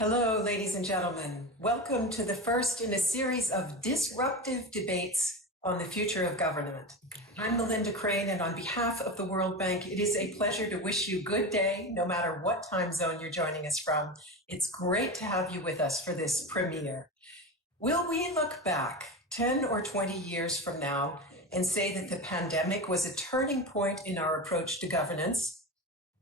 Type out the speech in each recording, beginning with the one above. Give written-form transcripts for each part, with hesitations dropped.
Hello, ladies and gentlemen. Welcome to the first in a series of disruptive debates on the future of government. I'm Melinda and on behalf of the World Bank, it is a pleasure to wish you good day, no matter what time zone you're joining us from. It's great to have you with us for this premiere. Will we look back 10 or 20 years from now and say that the pandemic was a turning point in our approach to governance?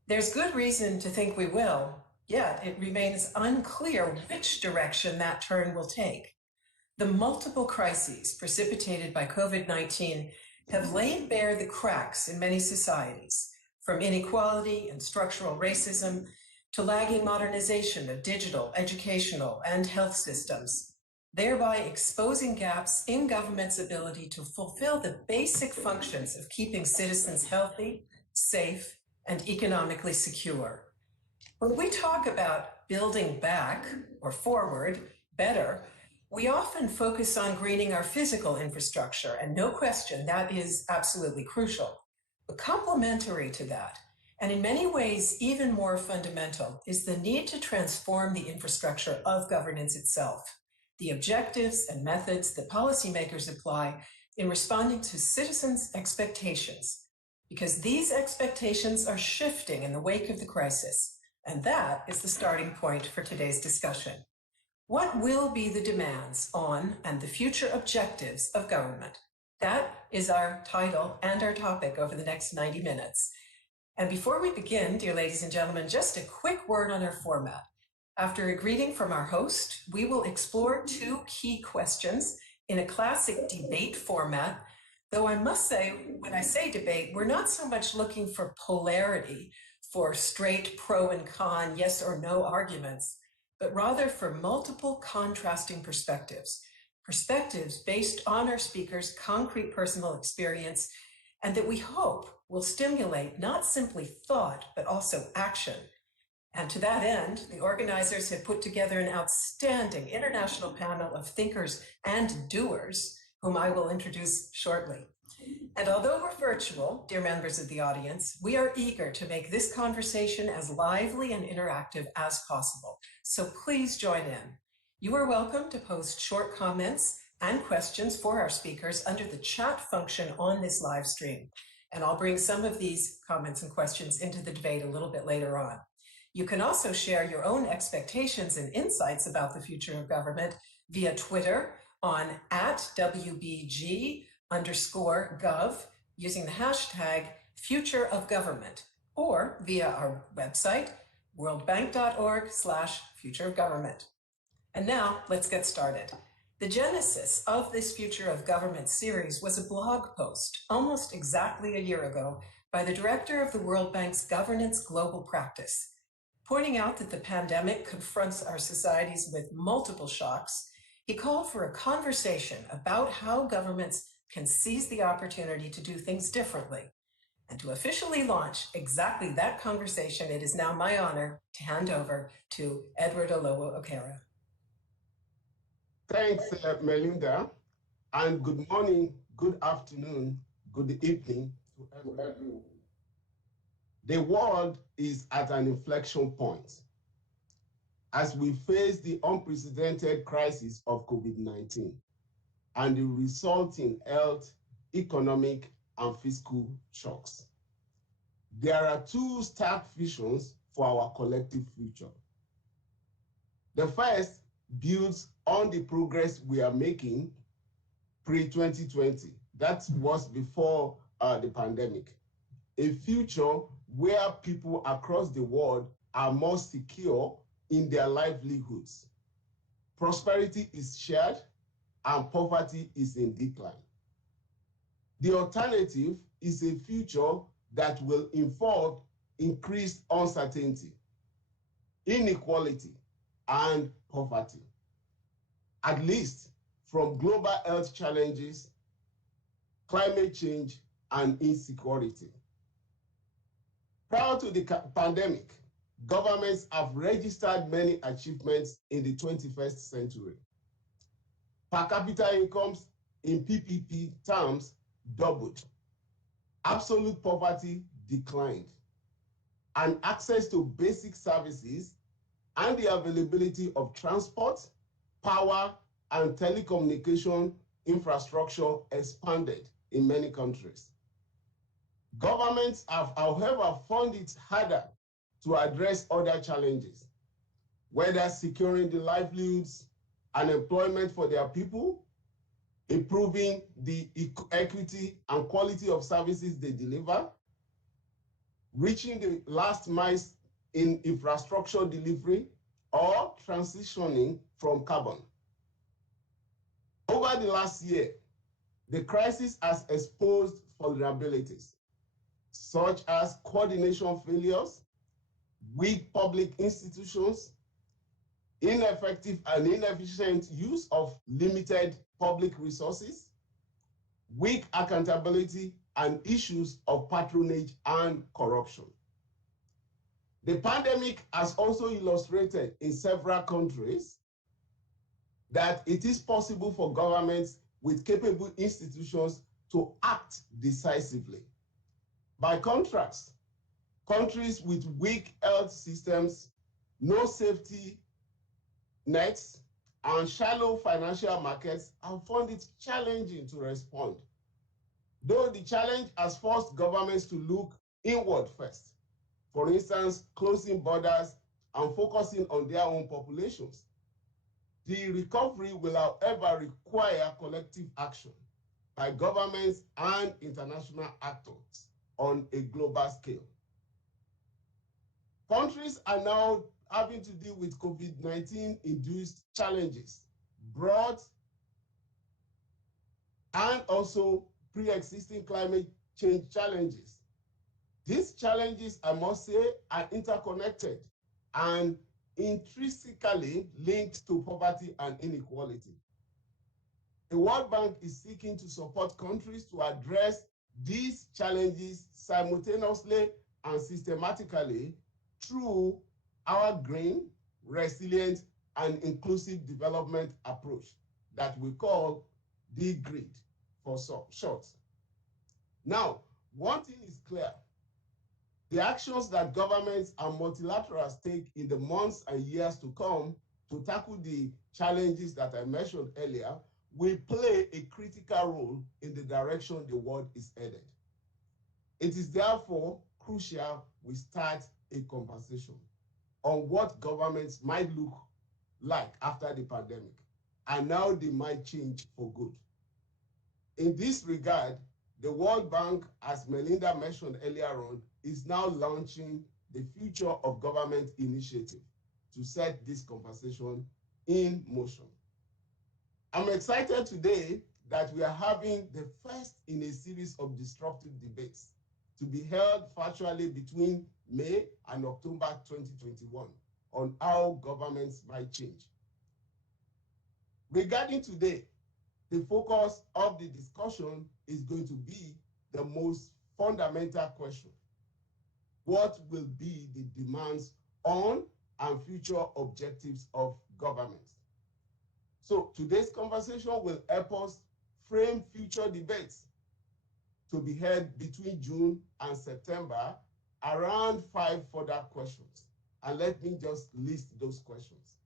There's good reason to think we will. Yet it remains unclear which direction that turn will take. The multiple crises precipitated by COVID-19 have laid bare the cracks in many societies, from inequality and structural racism to lagging modernization of digital, educational, and health systems, thereby exposing gaps in government's ability to fulfill the basic functions of keeping citizens healthy, safe, and economically secure. When we talk about building back or forward better, we often focus on greening our physical infrastructure, and no question, that is absolutely crucial. But complementary to that, and in many ways even more fundamental, is the need to transform the infrastructure of governance itself, the objectives and methods that policymakers apply in responding to citizens' expectations, because these expectations are shifting in the wake of the crisis. And that is the starting point for today's discussion. What will be the demands on and the future objectives of government? That is our title and our topic over the next 90 minutes. And before we begin, dear ladies and gentlemen, just a quick word on our format. After a greeting from our host, we will explore two key questions in a classic debate format, though I must say, when I say debate, we're not so much looking for polarity, for straight pro and con, yes or no arguments, but rather for multiple contrasting perspectives based on our speakers' concrete personal experience, and that we hope will stimulate not simply thought, but also action. And to that end, the organizers have put together an outstanding international panel of thinkers and doers, whom I will introduce shortly. And although we're virtual, dear members of the audience, we are eager to make this conversation as lively and interactive as possible. So please join in. You are welcome to post short comments and questions for our speakers under the chat function on this live stream. And I'll bring some of these comments and questions into the debate a little bit later on. You can also share your own expectations and insights about the future of government via Twitter on @WBG_gov using the hashtag #FutureOfGovernment, or via our website, worldbank.org/futureofgovernment. And now let's get started. The genesis of this Future of Government series was a blog post almost exactly a year ago by the director of the World Bank's Governance Global Practice, pointing out that the pandemic confronts our societies with multiple shocks. He called for a conversation about how governments can seize the opportunity to do things differently. And to officially launch exactly that conversation, it is now my honor to hand over to Edward Olowo-Okere. Thanks, Melinda, and good morning, good afternoon, good evening to everyone. The world is at an inflection point as we face the unprecedented crisis of COVID-19 and the resulting health, economic, and fiscal shocks. There are two stark visions for our collective future. The first builds on the progress we are making pre-2020. That was before the pandemic. A future where people across the world are more secure in their livelihoods. Prosperity is shared and poverty is in decline. The alternative is a future that will involve increased uncertainty, inequality, and poverty, at least from global health challenges, climate change, and insecurity. Prior to the pandemic, governments have registered many achievements in the 21st century. Per capita incomes in PPP terms doubled. Absolute poverty declined. And access to basic services and the availability of transport, power, and telecommunication infrastructure expanded in many countries. Governments have, however, found it harder to address other challenges, whether securing the livelihoods and employment for their people, improving the equity and quality of services they deliver, reaching the last miles in infrastructure delivery, or transitioning from carbon. Over the last year, the crisis has exposed vulnerabilities, such as coordination failures, weak public institutions, ineffective and inefficient use of limited public resources, weak accountability, and issues of patronage and corruption. The pandemic has also illustrated in several countries that it is possible for governments with capable institutions to act decisively. By contrast, countries with weak health systems, no safety nets, and shallow financial markets have found it challenging to respond. Though the challenge has forced governments to look inward first, for instance, closing borders and focusing on their own populations. The recovery will, however, require collective action by governments and international actors on a global scale. Countries are now having to deal with COVID-19 induced challenges brought and also pre-existing climate change challenges. These challenges, I must say, are interconnected and intrinsically linked to poverty and inequality. The World Bank is seeking to support countries to address these challenges simultaneously and systematically through our green, resilient, and inclusive development approach that we call DGRID for short. Now, one thing is clear. The actions that governments and multilaterals take in the months and years to come to tackle the challenges that I mentioned earlier will play a critical role in the direction the world is headed. It is therefore crucial we start a conversation on what governments might look like after the pandemic and how they might change for good. In this regard, the World Bank, as Melinda mentioned earlier on, is now launching the Future of Government initiative to set this conversation in motion. I'm excited today that we are having the first in a series of disruptive debates to be held virtually between May and October 2021 on how governments might change. Regarding today, the focus of the discussion is going to be the most fundamental question. What will be the demands on and future objectives of government? So today's conversation will help us frame future debates to be held between June and September around 5 further questions. And let me just list those questions.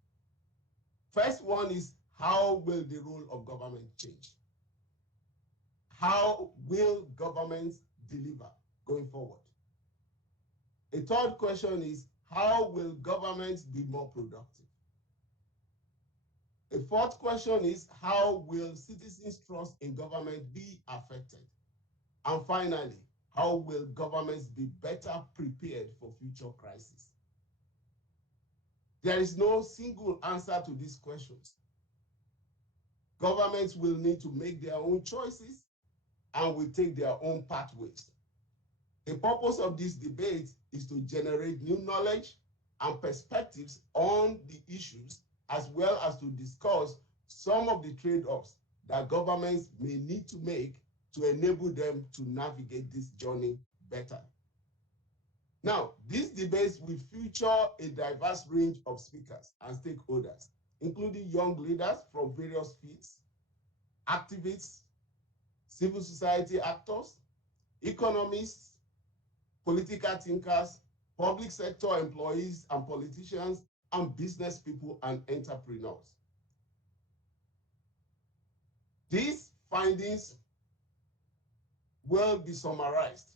First one is, how will the role of government change? How will governments deliver going forward? A third question is, how will governments be more productive? A fourth question is, how will citizens' trust in government be affected? And finally, how will governments be better prepared for future crises? There is no single answer to these questions. Governments will need to make their own choices and will take their own pathways. The purpose of this debate is to generate new knowledge and perspectives on the issues, as well as to discuss some of the trade-offs that governments may need to make to enable them to navigate this journey better. Now, these debates will feature a diverse range of speakers and stakeholders, including young leaders from various fields, activists, civil society actors, economists, political thinkers, public sector employees and politicians, and business people and entrepreneurs. These findings will be summarized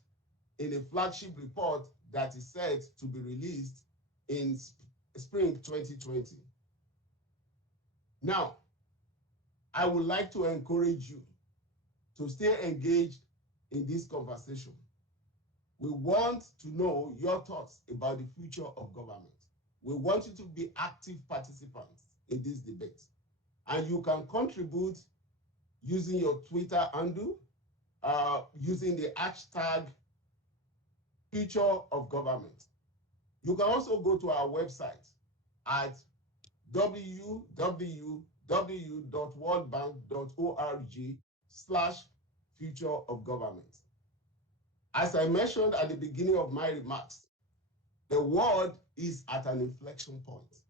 in a flagship report that is set to be released in spring 2020. Now, I would like to encourage you to stay engaged in this conversation. We want to know your thoughts about the future of government. We want you to be active participants in this debate. And you can contribute using your Twitter handle, using the hashtag Future of Government. You can also go to our website at www.worldbank.org/future of government. As I mentioned at the beginning of my remarks, the world is at an inflection point.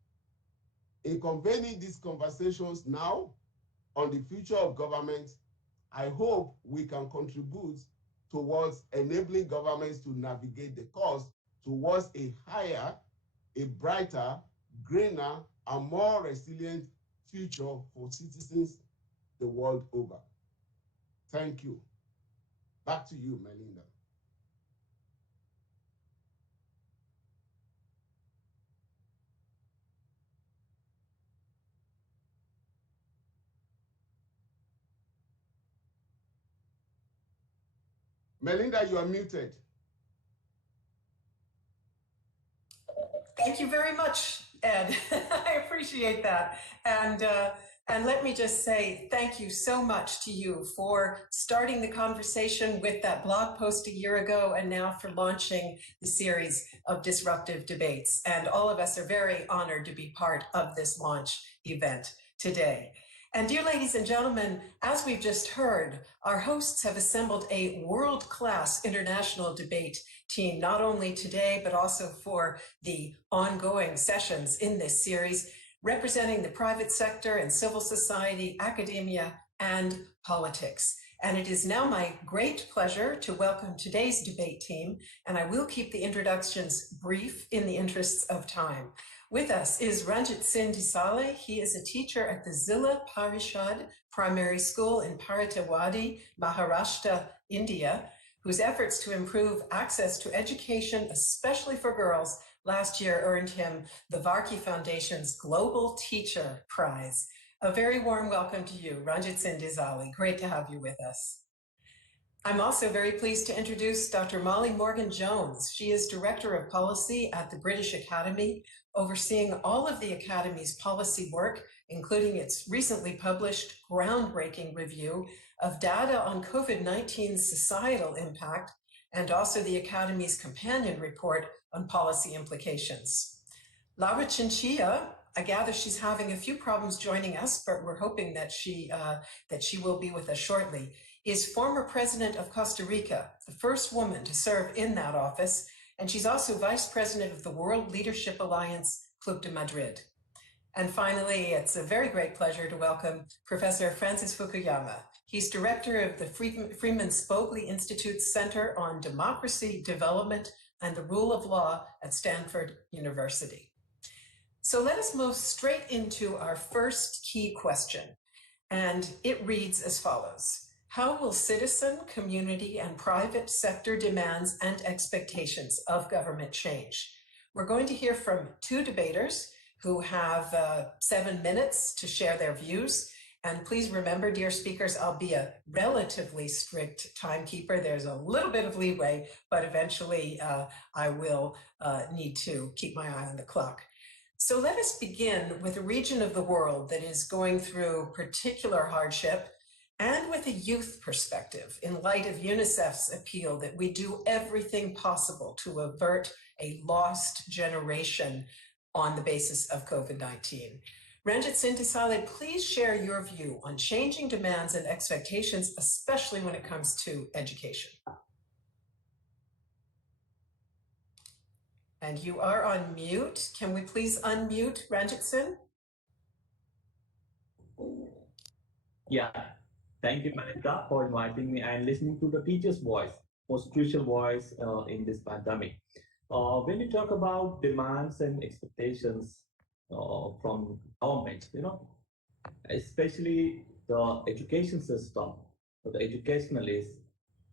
In convening these conversations now on the future of government, I hope we can contribute towards enabling governments to navigate the course towards a higher, a brighter, greener, and more resilient future for citizens the world over. Thank you. Back to you, Melinda. Melinda, you are muted. Thank you very much, Ed. I appreciate that. And let me just say thank you so much to you for starting the conversation with that blog post a year ago and now for launching the series of disruptive debates. And all of us are very honored to be part of this launch event today. And dear ladies and gentlemen, as we've just heard, our hosts have assembled a world-class international debate team, not only today, but also for the ongoing sessions in this series, representing the private sector and civil society, academia, and politics. And it is now my great pleasure to welcome today's debate team, and I will keep the introductions brief in the interests of time. With us is Ranjitsinh Disale. He is a teacher at the Zilla Parishad Primary School in Paritawadi, Maharashtra, India, whose efforts to improve access to education, especially for girls, last year earned him the Varkey Foundation's Global Teacher Prize. A very warm welcome to you, Ranjitsinh Disale. Great to have you with us. I'm also very pleased to introduce Dr. Molly Morgan-Jones. She is Director of Policy at the British Academy, overseeing all of the Academy's policy work, including its recently published groundbreaking review of data on COVID-19's societal impact, and also the Academy's companion report on policy implications. Laura Chinchilla, I gather she's having a few problems joining us, but we're hoping that she will be with us shortly, is former president of Costa Rica, the first woman to serve in that office, and she's also vice president of the World Leadership Alliance, Club de Madrid. And finally, it's a very great pleasure to welcome Professor Francis Fukuyama. He's director of the Freeman Spogli Institute's Center on Democracy, Development, and the Rule of Law at Stanford University. So let us move straight into our first key question, and it reads as follows. How will citizen, community, and private sector demands and expectations of government change? We're going to hear from two debaters who have 7 minutes to share their views. And please remember, dear speakers, I'll be a relatively strict timekeeper. There's a little bit of leeway, but eventually I will need to keep my eye on the clock. So let us begin with a region of the world that is going through particular hardship, and with a youth perspective in light of UNICEF's appeal that we do everything possible to avert a lost generation on the basis of COVID-19. Ranjitsinh Disale, please share your view on changing demands and expectations, especially when it comes to education. And you are on mute. Can we please unmute Ranjitsinh? Yeah. Thank you, Melinda, for inviting me and listening to the teacher's voice, most crucial voice in this pandemic. When you talk about demands and expectations, from government, especially the education system, or the educationalists,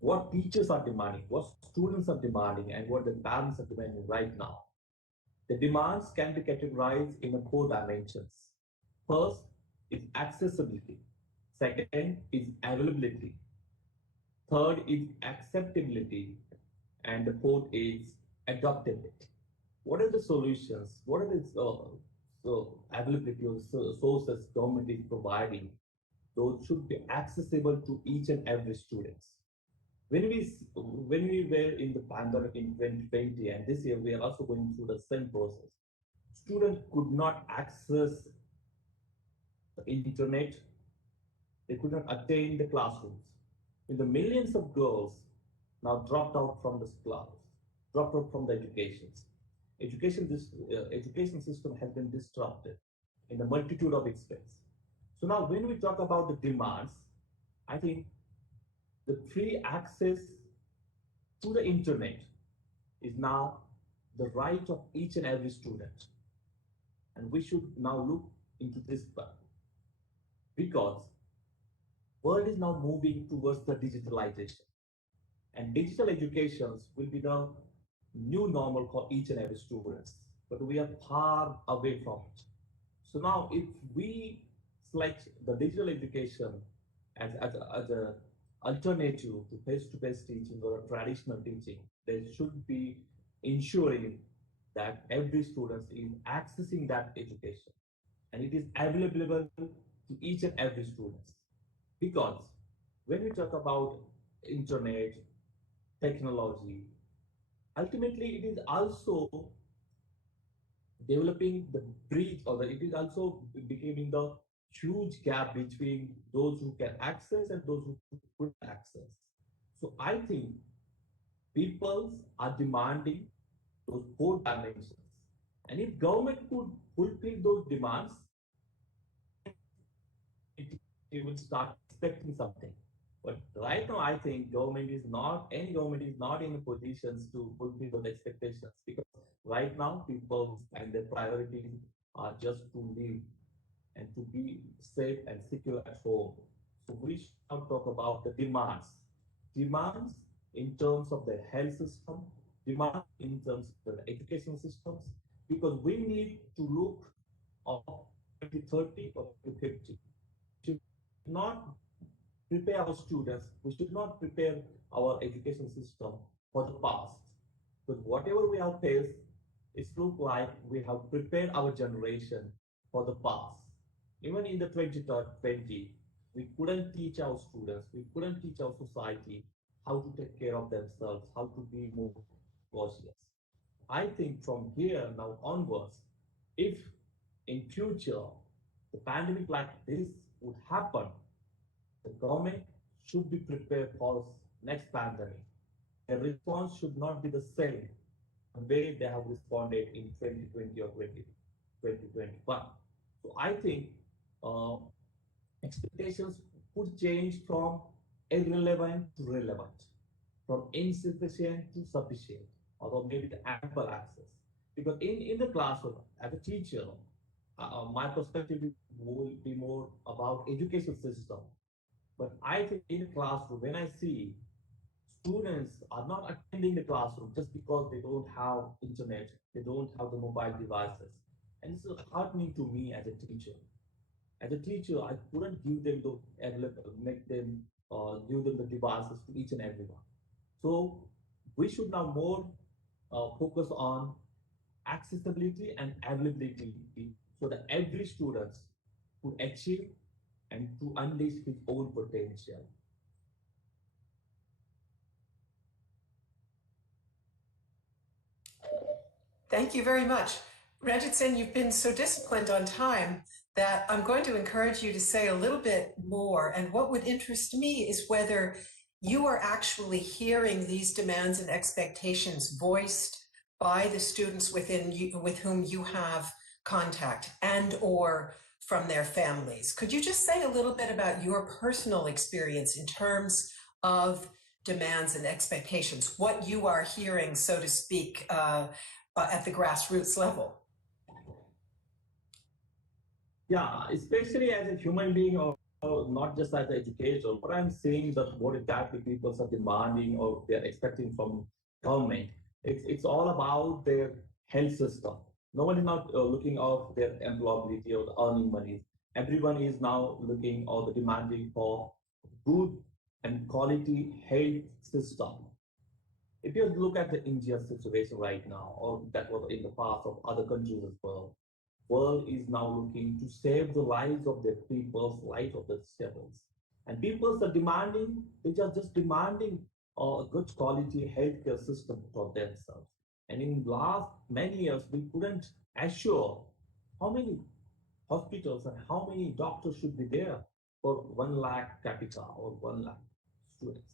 what teachers are demanding, what students are demanding, and what the parents are demanding right now. The demands can be categorized in 4 dimensions. First is accessibility. Second is availability. Third is acceptability. And the fourth is adaptability. What are the solutions? What are the availability of sources government is providing? Those should be accessible to each and every student. When we were in the pandemic in 2020, and this year we are also going through the same process, students could not access the internet, they could not attain the classrooms. When the millions of girls now dropped out from the class, dropped out from the educations. Education system has been disrupted in a multitude of aspects. So now when we talk about the demands, I think the free access to the internet is now the right of each and every student. And we should now look into this part, because world is now moving towards the digitalization, and digital educations will be the new normal for each and every student, but we are far away from it. So now if we select the digital education as a alternative to face-to-face teaching or traditional teaching, there should be ensuring that every student is accessing that education and it is available to each and every student. Because when we talk about internet, technology, ultimately it is also developing the bridge, or it is also becoming the huge gap between those who can access and those who couldn't access. So I think people are demanding those 4 dimensions. And if government could fulfill those demands, it will start expecting something. But right now, I think any government is not in a position to fulfill those expectations, because right now people and their priorities are just to live and to be safe and secure at home. So we should now talk about the demands. Demands in terms of the health system, demands in terms of the education systems, because we need to look of 2030 or 2050. We should not prepare our students, we should not prepare our education system for the past. But whatever we have faced, it looks like we have prepared our generation for the past. Even in the 2020, we couldn't teach our students, we couldn't teach our society how to take care of themselves, how to be more cautious. I think from here now onwards, if in future the pandemic like this would happen, the government should be prepared for next pandemic. Their response should not be the same the way they have responded in 2020 or 2021. So I think uh, expectations could change from irrelevant to relevant, from insufficient to sufficient, or maybe the ample access. Because in the classroom, as a teacher, my perspective will be more about education system. But I think in the classroom, when I see students are not attending the classroom just because they don't have internet, they don't have the mobile devices. And it's heartening to me as a teacher. As a teacher, I couldn't give them make them, give them the devices to each and everyone. So we should now more focus on accessibility and availability, so that every student could achieve and to unleash his own potential. Thank you very much. Ranjitsinh, you've been so disciplined on time that I'm going to encourage you to say a little bit more. And what would interest me is whether you are actually hearing these demands and expectations voiced by the students with whom you have contact, and or from their families. Could you just say a little bit about your personal experience in terms of demands and expectations, what you are hearing, so to speak, at the grassroots level? Yeah, especially as a human being or not just as an educator, what I'm saying that what exactly people are demanding or they're expecting from government, it's all about their health system. No one is not looking of their employability or earning money. Everyone is now looking or demanding for good and quality health system. If you look at the India situation right now, or that was in the past of other countries as well, world is now looking to save the lives of their people's life of the civils. And people are demanding, they are just demanding a good quality healthcare system for themselves. And in last many years, we couldn't assure how many hospitals and how many doctors should be there for 1 lakh capita or 1 lakh students.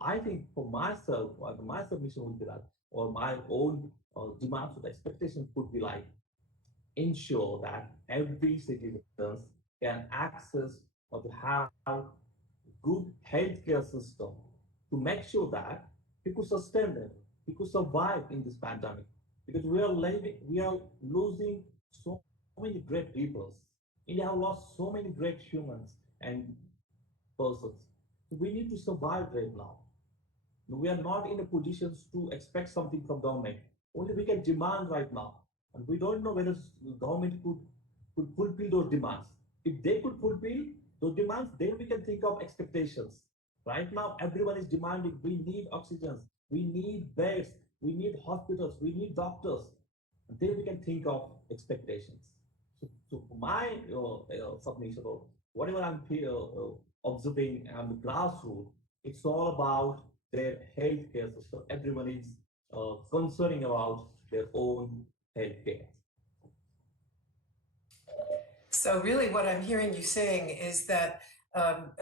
I think for myself, my submission would be like, or my own demands or expectations would be like, ensure that every citizen can access or to have good healthcare system to make sure that people sustain them, people survive in this pandemic. Because we are losing so many great peoples. India has lost so many great humans and persons. We need to survive right now. We are not in a position to expect something from government. Only we can demand right now. And we don't know whether government could fulfill those demands. If they could fulfill those demands, then we can think of expectations. Right now, everyone is demanding, we need oxygen, we need beds, we need hospitals, we need doctors. And then we can think of expectations. So my submission or whatever I'm observing on the grassroots, it's all about their healthcare system. Everyone is concerning about their own healthcare. So really what I'm hearing you saying is that um,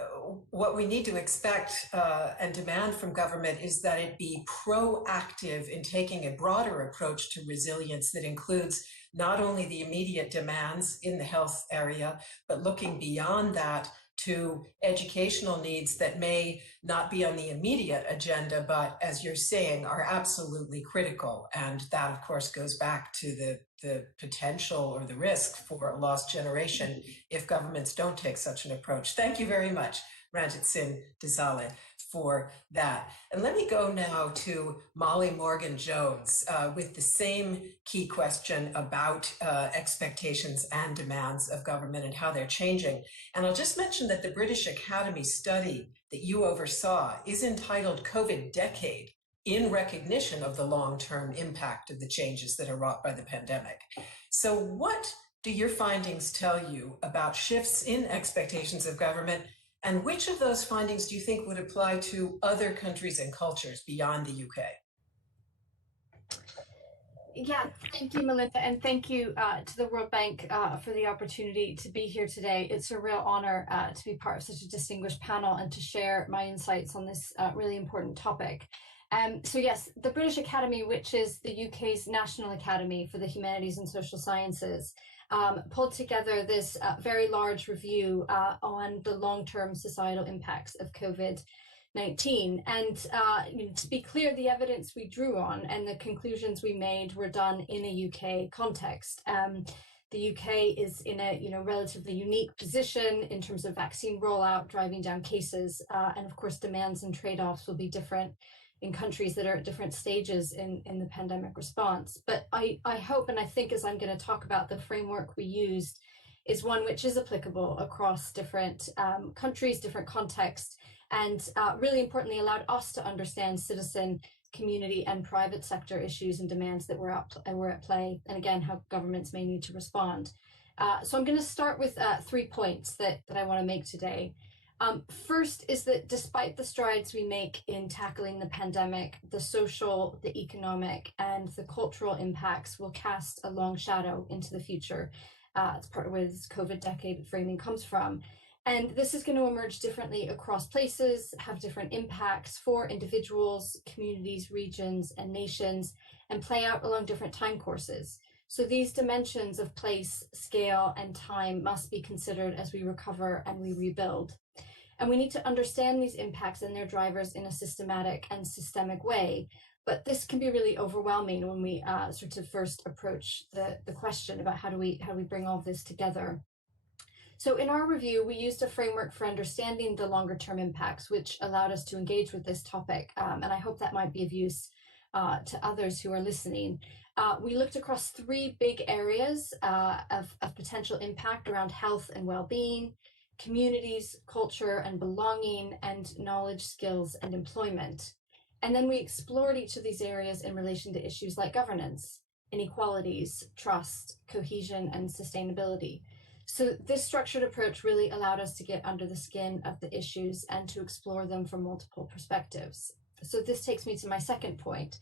what we need to expect and demand from government is that it be proactive in taking a broader approach to resilience that includes not only the immediate demands in the health area, but looking beyond that to educational needs that may not be on the immediate agenda, but as you're saying, are absolutely critical. And that, of course, goes back to the potential or the risk for a lost generation if governments don't take such an approach. Thank you very much, Ranjitsinh Disale, for that. And let me go now to Molly Morgan-Jones with the same key question about expectations and demands of government and how they're changing. And I'll just mention that the British Academy study that you oversaw is entitled COVID Decade, in recognition of the long-term impact of the changes that are wrought by the pandemic. So what do your findings tell you about shifts in expectations of government, and which of those findings do you think would apply to other countries and cultures beyond the UK? Yeah, thank you, Melinda, and thank you to the World Bank for the opportunity to be here today. It's a real honor to be part of such a distinguished panel and to share my insights on this really important topic. So yes, the British Academy, which is the UK's National Academy for the Humanities and Social Sciences, pulled together this very large review on the long-term societal impacts of COVID-19. And to be clear, the evidence we drew on and the conclusions we made were done in a UK context. The UK is in a relatively unique position in terms of vaccine rollout, driving down cases, and of course demands and trade-offs will be different in countries that are at different stages in the pandemic response. But I hope, and I think as I'm going to talk about, the framework we used is one which is applicable across different countries, different contexts, and really importantly allowed us to understand citizen, community, and private sector issues and demands that were at play, and again, how governments may need to respond. So I'm going to start with 3 points that I want to make today. First is that despite the strides we make in tackling the pandemic, the social, the economic, and the cultural impacts will cast a long shadow into the future. It's part of where this COVID decade framing comes from. And this is going to emerge differently across places, have different impacts for individuals, communities, regions, and nations, and play out along different time courses. So these dimensions of place, scale, and time must be considered as we recover and we rebuild. And we need to understand these impacts and their drivers in a systematic and systemic way. But this can be really overwhelming when we sort of first approach the question about how do we bring all this together. So in our review, we used a framework for understanding the longer term impacts, which allowed us to engage with this topic. And I hope that might be of use to others who are listening. We looked across three big areas of potential impact around health and well-being, communities, culture and belonging, and knowledge, skills, and employment. And then we explored each of these areas in relation to issues like governance, inequalities, trust, cohesion, and sustainability. So this structured approach really allowed us to get under the skin of the issues and to explore them from multiple perspectives. So this takes me to my second point.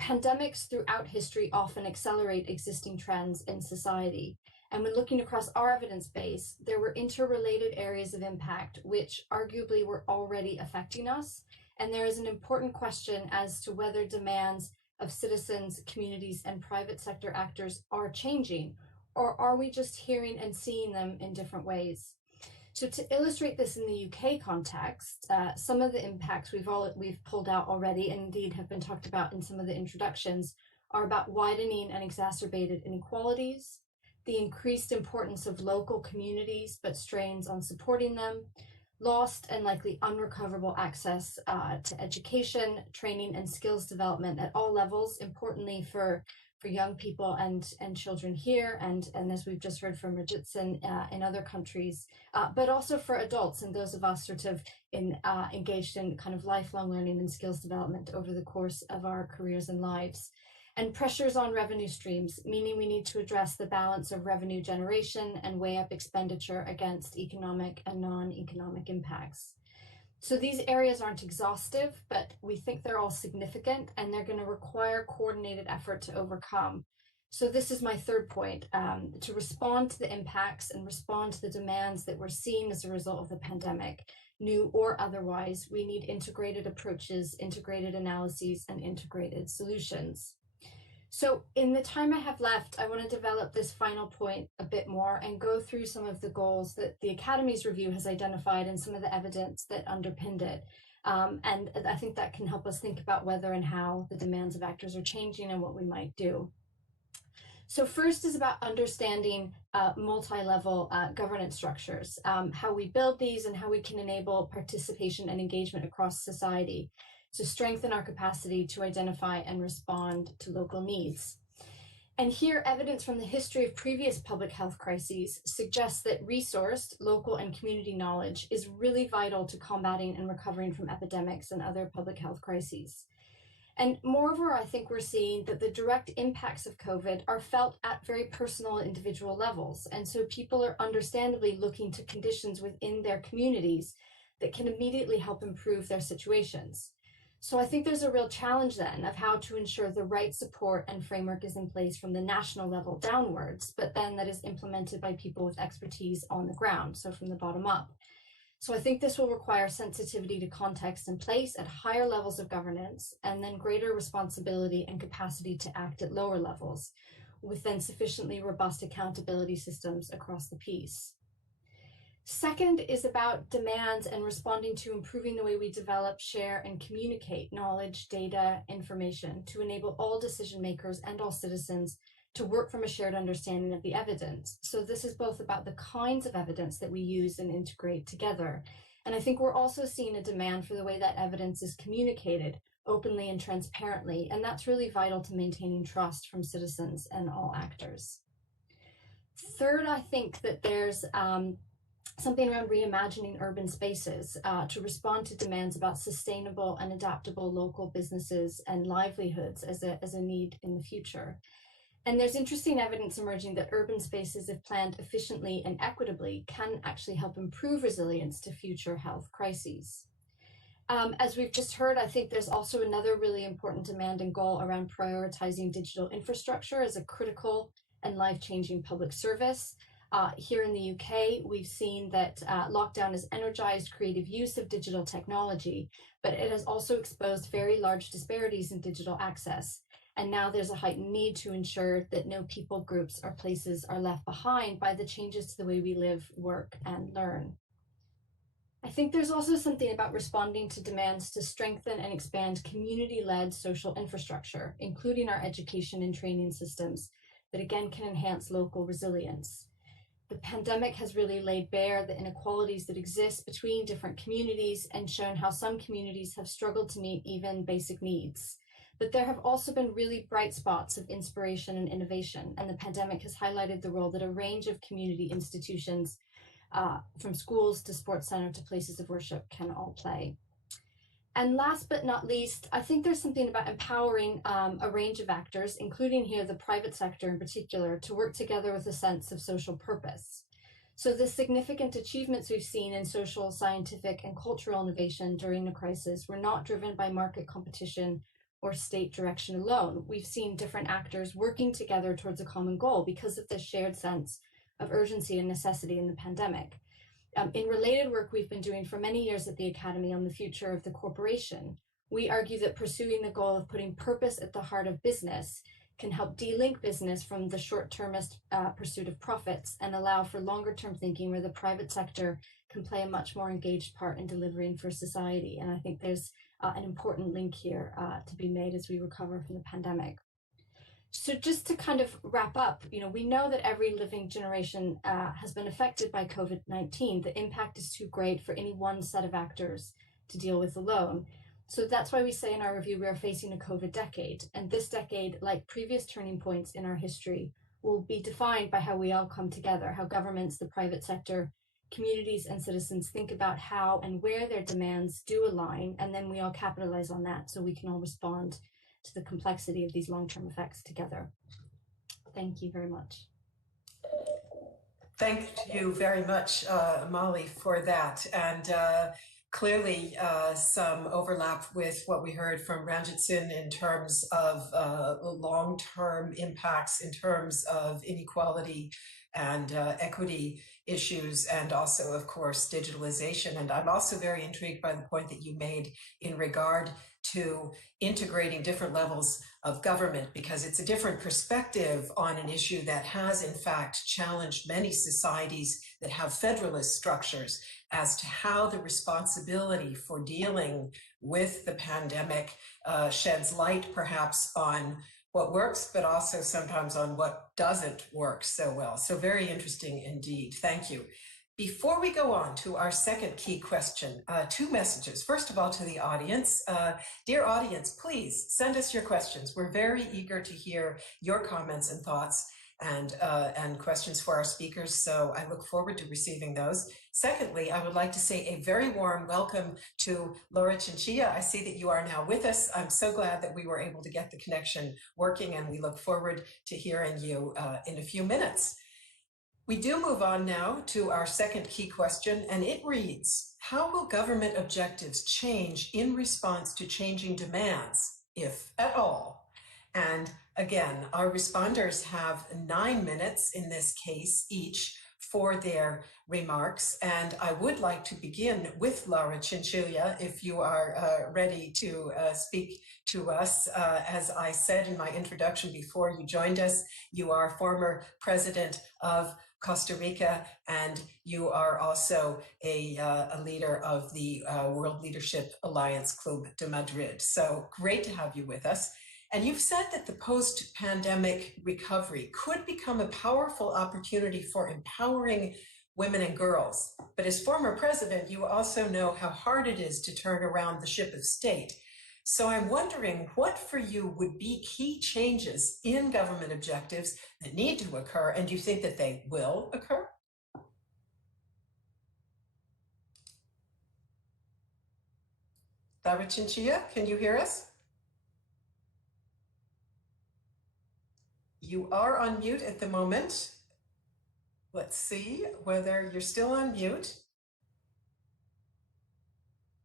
Pandemics throughout history often accelerate existing trends in society. And when looking across our evidence base, there were interrelated areas of impact which arguably were already affecting us. And there is an important question as to whether demands of citizens, communities, and private sector actors are changing, or are we just hearing and seeing them in different ways? So to illustrate this in the UK context, some of the impacts we've pulled out already, and indeed have been talked about in some of the introductions, are about widening and exacerbated inequalities, the increased importance of local communities but strains on supporting them, lost and likely unrecoverable access to education, training, and skills development at all levels, importantly for young people and children here, and as we've just heard from Ranjitsinh in other countries, but also for adults and those of us sort of engaged in kind of lifelong learning and skills development over the course of our careers and lives. And pressures on revenue streams, meaning we need to address the balance of revenue generation and weigh up expenditure against economic and non-economic impacts. So these areas aren't exhaustive, but we think they're all significant and they're going to require coordinated effort to overcome. So this is my third point. To respond to the impacts and respond to the demands that we're seeing as a result of the pandemic, new or otherwise, we need integrated approaches, integrated analyses, and integrated solutions. So in the time I have left, I want to develop this final point a bit more and go through some of the goals that the Academy's review has identified and some of the evidence that underpinned it. And I think that can help us think about whether and how the demands of actors are changing and what we might do. So first is about understanding multi-level governance structures, how we build these and how we can enable participation and engagement across society to strengthen our capacity to identify and respond to local needs. And here, evidence from the history of previous public health crises suggests that resourced local and community knowledge is really vital to combating and recovering from epidemics and other public health crises. And moreover, I think we're seeing that the direct impacts of COVID are felt at very personal individual levels. And so people are understandably looking to conditions within their communities that can immediately help improve their situations. So I think there's a real challenge then of how to ensure the right support and framework is in place from the national level downwards, but then that is implemented by people with expertise on the ground, so from the bottom up. So I think this will require sensitivity to context and place at higher levels of governance, and then greater responsibility and capacity to act at lower levels, with then sufficiently robust accountability systems across the piece. Second is about demands and responding to improving the way we develop, share, and communicate knowledge, data, information to enable all decision makers and all citizens to work from a shared understanding of the evidence. So this is both about the kinds of evidence that we use and integrate together. And I think we're also seeing a demand for the way that evidence is communicated openly and transparently. And that's really vital to maintaining trust from citizens and all actors. Third, I think that there's something around reimagining urban spaces to respond to demands about sustainable and adaptable local businesses and livelihoods as a need in the future. And there's interesting evidence emerging that urban spaces, if planned efficiently and equitably, can actually help improve resilience to future health crises. As we've just heard, I think there's also another really important demand and goal around prioritizing digital infrastructure as a critical and life-changing public service. Here in the UK, we've seen that lockdown has energized creative use of digital technology, but it has also exposed very large disparities in digital access. And now there's a heightened need to ensure that no people, groups, or places are left behind by the changes to the way we live, work, and learn. I think there's also something about responding to demands to strengthen and expand community-led social infrastructure, including our education and training systems, that again can enhance local resilience. The pandemic has really laid bare the inequalities that exist between different communities and shown how some communities have struggled to meet even basic needs. But there have also been really bright spots of inspiration and innovation, and the pandemic has highlighted the role that a range of community institutions, from schools to sports center to places of worship, can all play. And last but not least, I think there's something about empowering a range of actors, including here the private sector in particular, to work together with a sense of social purpose. So the significant achievements we've seen in social, scientific, and cultural innovation during the crisis were not driven by market competition or state direction alone. We've seen different actors working together towards a common goal because of this shared sense of urgency and necessity in the pandemic. In related work we've been doing for many years at the Academy on the future of the corporation, we argue that pursuing the goal of putting purpose at the heart of business can help de-link business from the short-termist pursuit of profits and allow for longer-term thinking where the private sector can play a much more engaged part in delivering for society. And I think there's an important link here to be made as we recover from the pandemic. So just to kind of wrap up, we know that every living generation has been affected by COVID-19. The impact is too great for any one set of actors to deal with alone. So that's why we say in our review, we are facing a COVID decade. And this decade, like previous turning points in our history, will be defined by how we all come together, how governments, the private sector, communities, and citizens think about how and where their demands do align. And then we all capitalize on that so we can all respond to the complexity of these long-term effects together. Thank you very much. Thank you very much, Molly, for that. And clearly some overlap with what we heard from Ranjitsinh in terms of long-term impacts, in terms of inequality and equity issues, and also, of course, digitalization. And I'm also very intrigued by the point that you made in regard to integrating different levels of government, because it's a different perspective on an issue that has, in fact, challenged many societies that have federalist structures as to how the responsibility for dealing with the pandemic sheds light perhaps on what works, but also sometimes on what doesn't work so well. So very interesting indeed. Thank you. Before we go on to our second key question, two messages. First of all, to the audience. Dear audience, please send us your questions. We're very eager to hear your comments and thoughts and questions for our speakers. So I look forward to receiving those. Secondly, I would like to say a very warm welcome to Ranjitsinh. I see that you are now with us. I'm so glad that we were able to get the connection working, and we look forward to hearing you in a few minutes. We do move on now to our second key question, and it reads, how will government objectives change in response to changing demands, if at all? And again, our responders have 9 minutes in this case each for their remarks. And I would like to begin with Ranjitsinh, if you are ready to speak to us. As I said in my introduction before you joined us, you are former president of Costa Rica, and you are also a leader of the World Leadership Alliance Club de Madrid. So great to have you with us. And you've said that the post-pandemic recovery could become a powerful opportunity for empowering women and girls. But as former president, you also know how hard it is to turn around the ship of state. So I'm wondering what for you would be key changes in government objectives that need to occur, and do you think that they will occur? Ranjitsinh, can you hear us? You are on mute at the moment. Let's see whether you're still on mute.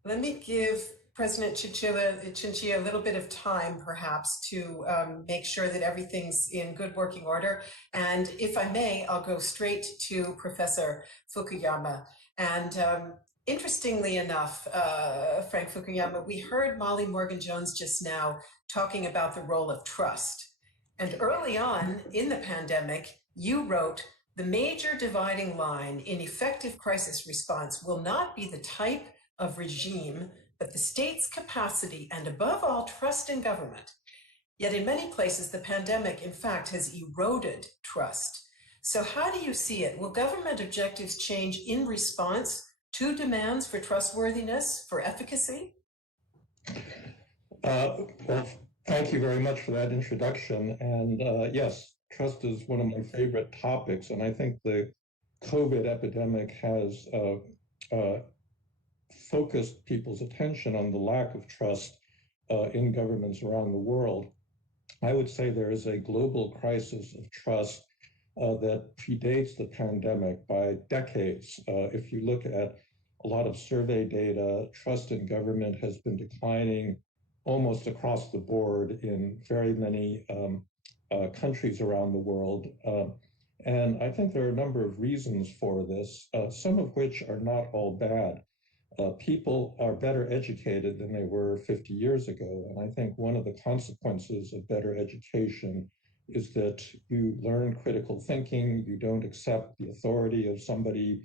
Let me give President Ranjitsinh a little bit of time, perhaps, to make sure that everything's in good working order. And if I may, I'll go straight to Professor Fukuyama. And interestingly enough, Frank Fukuyama, we heard Molly Morgan-Jones just now talking about the role of trust. And early on in the pandemic, you wrote, the major dividing line in effective crisis response will not be the type of regime, but the state's capacity and above all, trust in government. Yet in many places, the pandemic, in fact, has eroded trust. So how do you see it? Will government objectives change in response to demands for trustworthiness, for efficacy? Well, thank you very much for that introduction. And yes, trust is one of my favorite topics. And I think the COVID epidemic has focused people's attention on the lack of trust in governments around the world. I would say there is a global crisis of trust that predates the pandemic by decades. If you look at a lot of survey data, trust in government has been declining almost across the board in very many countries around the world. And I think there are a number of reasons for this, some of which are not all bad. People are better educated than they were 50 years ago. And I think one of the consequences of better education is that you learn critical thinking, you don't accept the authority of somebody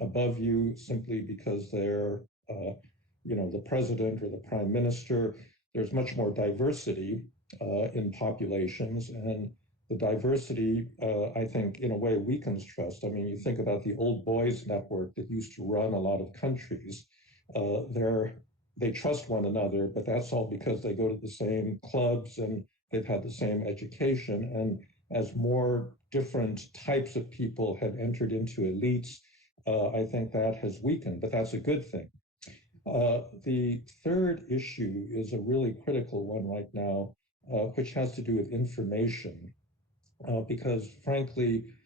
above you simply because they're the president or the prime minister. There's much more diversity in populations, and the diversity, I think, in a way weakens trust. I mean, you think about the old boys network that used to run a lot of countries. They trust one another, but that's all because they go to the same clubs and they've had the same education. And as more different types of people have entered into elites, I think that has weakened, but that's a good thing. The third issue is a really critical one right now, which has to do with information, because frankly,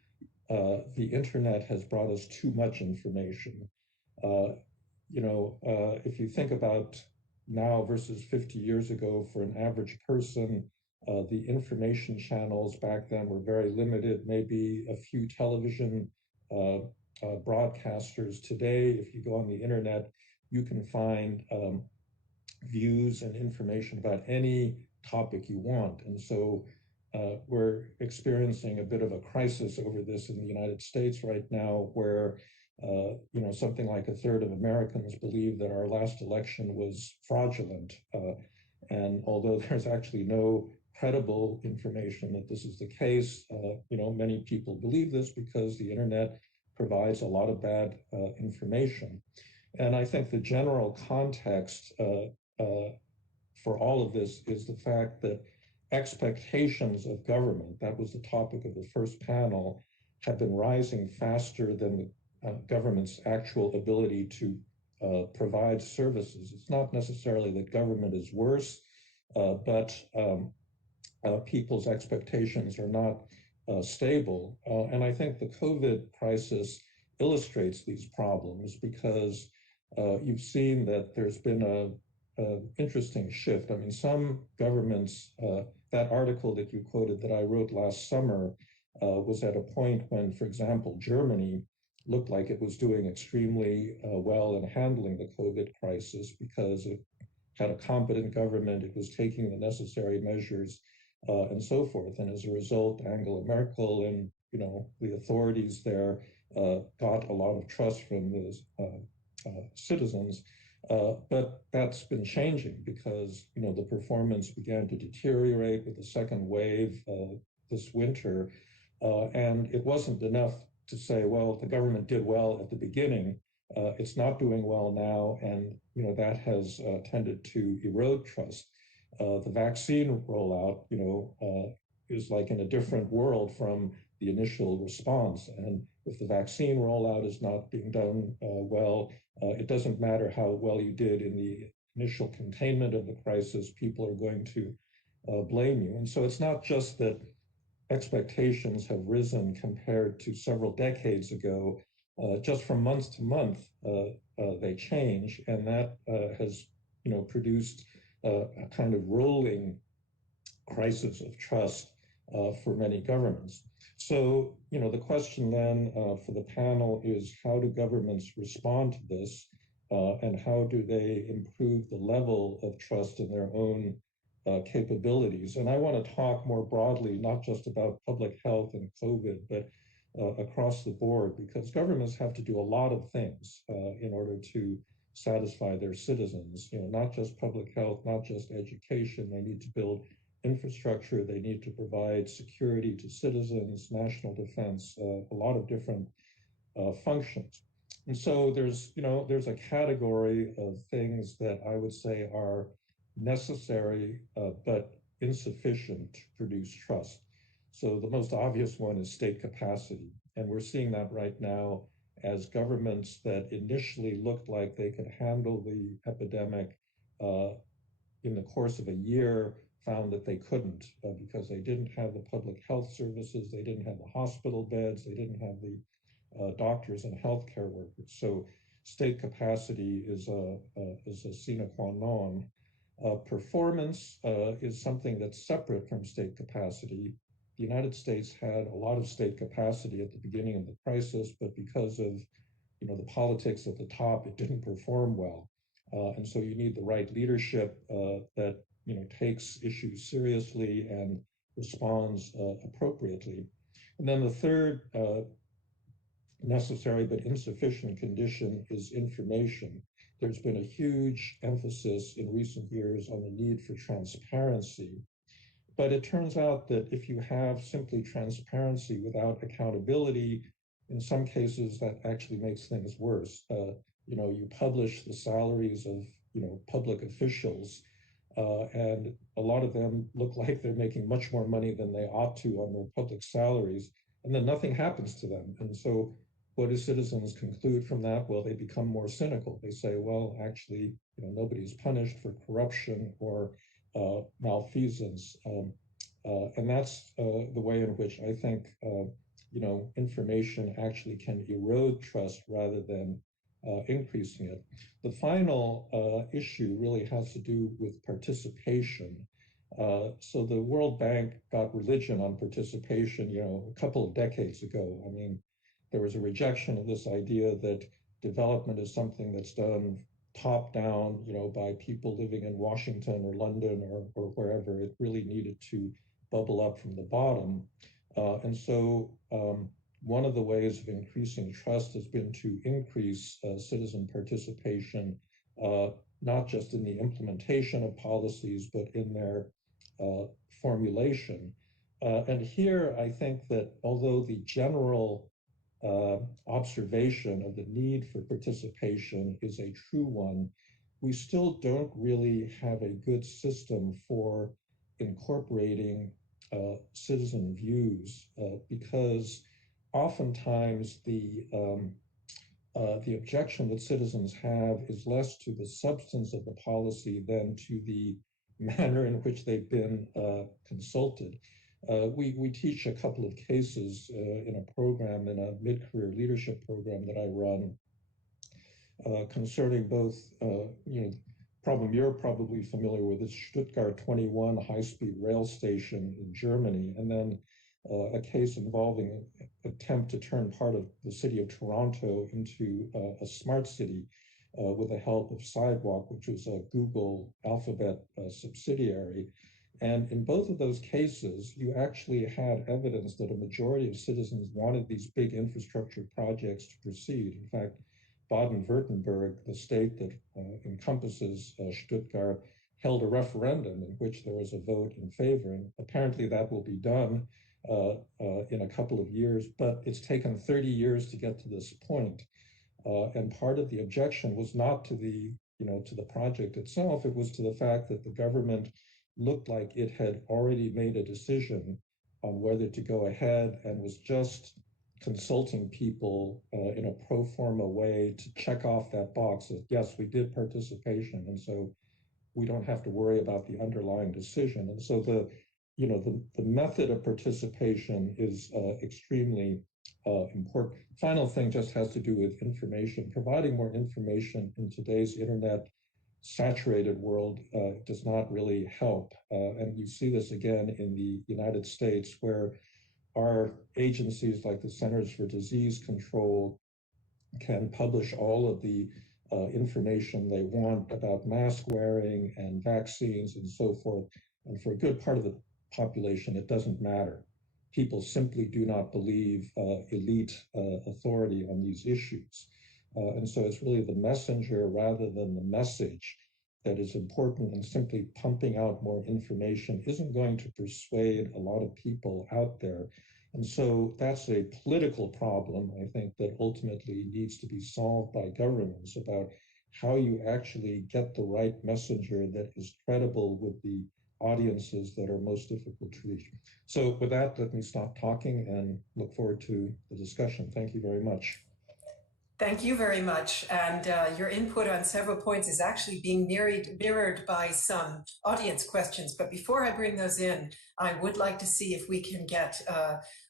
the internet has brought us too much information. If you think about now versus 50 years ago, for an average person, the information channels back then were very limited, maybe a few television broadcasters. Today, if you go on the internet, you can find views and information about any topic you want. And so we're experiencing a bit of a crisis over this in the United States right now, where something like a third of Americans believe that our last election was fraudulent. And although there's actually no credible information that this is the case, many people believe this because the internet provides a lot of bad information. And I think the general context for all of this is the fact that expectations of government, that was the topic of the first panel, have been rising faster than the government's actual ability to provide services. It's not necessarily that government is worse, but people's expectations are not stable. And I think the COVID crisis illustrates these problems because you've seen that there's been an interesting shift. I mean, some governments, that article that you quoted that I wrote last summer was at a point when, for example, Germany looked like it was doing extremely well in handling the COVID crisis because it had a competent government, it was taking the necessary measures and so forth. And as a result, Angela Merkel and the authorities there got a lot of trust from the citizens. But that's been changing because the performance began to deteriorate with the second wave this winter. And it wasn't enough to say, well, the government did well at the beginning. It's not doing well now, and that has tended to erode trust. The vaccine rollout, is like in a different world from the initial response. And if the vaccine rollout is not being done well, it doesn't matter how well you did in the initial containment of the crisis, people are going to blame you. And so it's not just that expectations have risen compared to several decades ago. Just from month to month, they change, and that has produced a kind of rolling crisis of trust for many governments. So, the question then for the panel is, how do governments respond to this, and how do they improve the level of trust in their own capabilities? And I want to talk more broadly, not just about public health and COVID, but across the board, because governments have to do a lot of things in order to satisfy their citizens, not just public health, not just education. They need to build infrastructure. They need to provide security to citizens, national defense, a lot of different functions. And so there's a category of things that I would say are necessary but insufficient to produce trust. So the most obvious one is state capacity. And we're seeing that right now as governments that initially looked like they could handle the epidemic in the course of a year found that they couldn't because they didn't have the public health services, they didn't have the hospital beds, they didn't have the doctors and healthcare workers. So state capacity is a sine qua non. Performance is something that's separate from state capacity. The United States had a lot of state capacity at the beginning of the crisis, but because of the politics at the top, it didn't perform well. And so you need the right leadership that takes issues seriously and responds appropriately. And then the third necessary but insufficient condition is information. There's been a huge emphasis in recent years on the need for transparency. But it turns out that if you have simply transparency without accountability, in some cases that actually makes things worse. You publish the salaries of public officials, and a lot of them look like they're making much more money than they ought to on their public salaries, and then nothing happens to them. And so what do citizens conclude from that? Well, they become more cynical. They say, well, actually, nobody's punished for corruption or malfeasance. And that's the way in which I think, information actually can erode trust rather than increasing it. The final issue really has to do with participation. So the World Bank got religion on participation, a couple of decades ago. I mean, there was a rejection of this idea that development is something that's done top down, by people living in Washington or London or wherever. It really needed to bubble up from the bottom. And so one of the ways of increasing trust has been to increase citizen participation, not just in the implementation of policies, but in their formulation. And here I think that although the general observation of the need for participation is a true one, we still don't really have a good system for incorporating citizen views because oftentimes the objection that citizens have is less to the substance of the policy than to the manner in which they've been consulted. We teach a couple of cases in a program, in a mid-career leadership program that I run, concerning both, problem you're probably familiar with is Stuttgart 21 high-speed rail station in Germany, and then a case involving an attempt to turn part of the city of Toronto into a smart city with the help of Sidewalk, which was a Google Alphabet subsidiary. And in both of those cases, you actually had evidence that a majority of citizens wanted these big infrastructure projects to proceed. In fact, Baden-Württemberg, the state that encompasses Stuttgart, held a referendum in which there was a vote in favor. And apparently that will be done in a couple of years, but it's taken 30 years to get to this point. And part of the objection was not to the project itself, it was to the fact that the government looked like it had already made a decision on whether to go ahead and was just consulting people in a pro forma way to check off that box that, yes, we did participation, and so we don't have to worry about the underlying decision. And so the method of participation is extremely important. Final thing just has to do with information. Providing more information in today's internet saturated world does not really help. And you see this again in the United States, where our agencies like the Centers for Disease Control can publish all of the information they want about mask wearing and vaccines and so forth. And for a good part of the population, it doesn't matter. People simply do not believe elite authority on these issues. And so it's really the messenger rather than the message that is important, and simply pumping out more information isn't going to persuade a lot of people out there. And so that's a political problem, I think, that ultimately needs to be solved by governments about how you actually get the right messenger that is credible with the audiences that are most difficult to reach. So with that, let me stop talking and look forward to the discussion. Thank you very much. Thank you very much. And your input on several points is actually being mirrored by some audience questions. But before I bring those in, I would like to see if we can get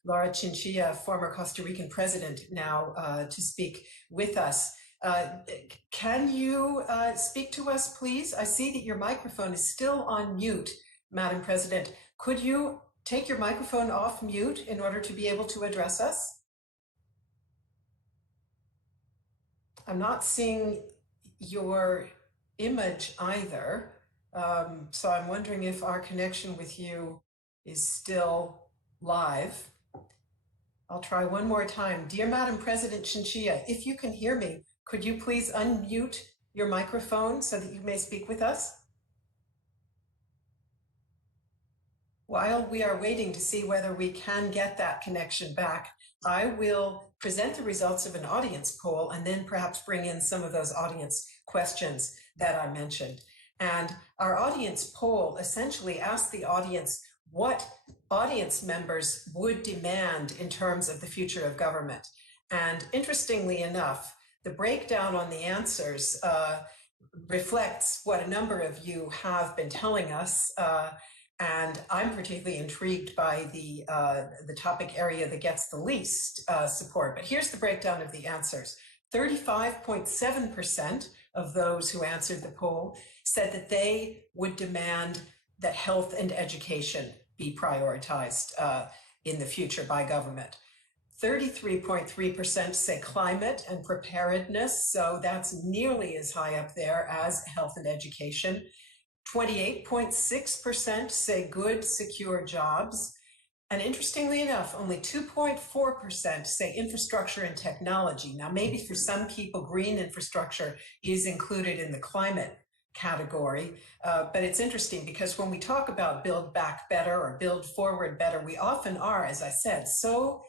Laura Chinchilla, former Costa Rican president, now to speak with us. Can you speak to us, please? I see that your microphone is still on mute, Madam President. Could you take your microphone off mute in order to be able to address us? I'm not seeing your image either. So I'm wondering if our connection with you is still live. I'll try one more time. Dear Madam President Chinchilla, if you can hear me, could you please unmute your microphone so that you may speak with us? While we are waiting to see whether we can get that connection back, I will present the results of an audience poll and then perhaps bring in some of those audience questions that I mentioned. And our audience poll essentially asked the audience what audience members would demand in terms of the future of government. And interestingly enough, the breakdown on the answers reflects what a number of you have been telling us. And I'm particularly intrigued by the topic area that gets the least support. But here's the breakdown of the answers. 35.7% of those who answered the poll said that they would demand that health and education be prioritized in the future by government. 33.3% say climate and preparedness, so that's nearly as high up there as health and education. 28.6% say good, secure jobs. And interestingly enough, only 2.4% say infrastructure and technology. Now, maybe for some people, green infrastructure is included in the climate category, but it's interesting because when we talk about build back better or build forward better, we often are, as I said, so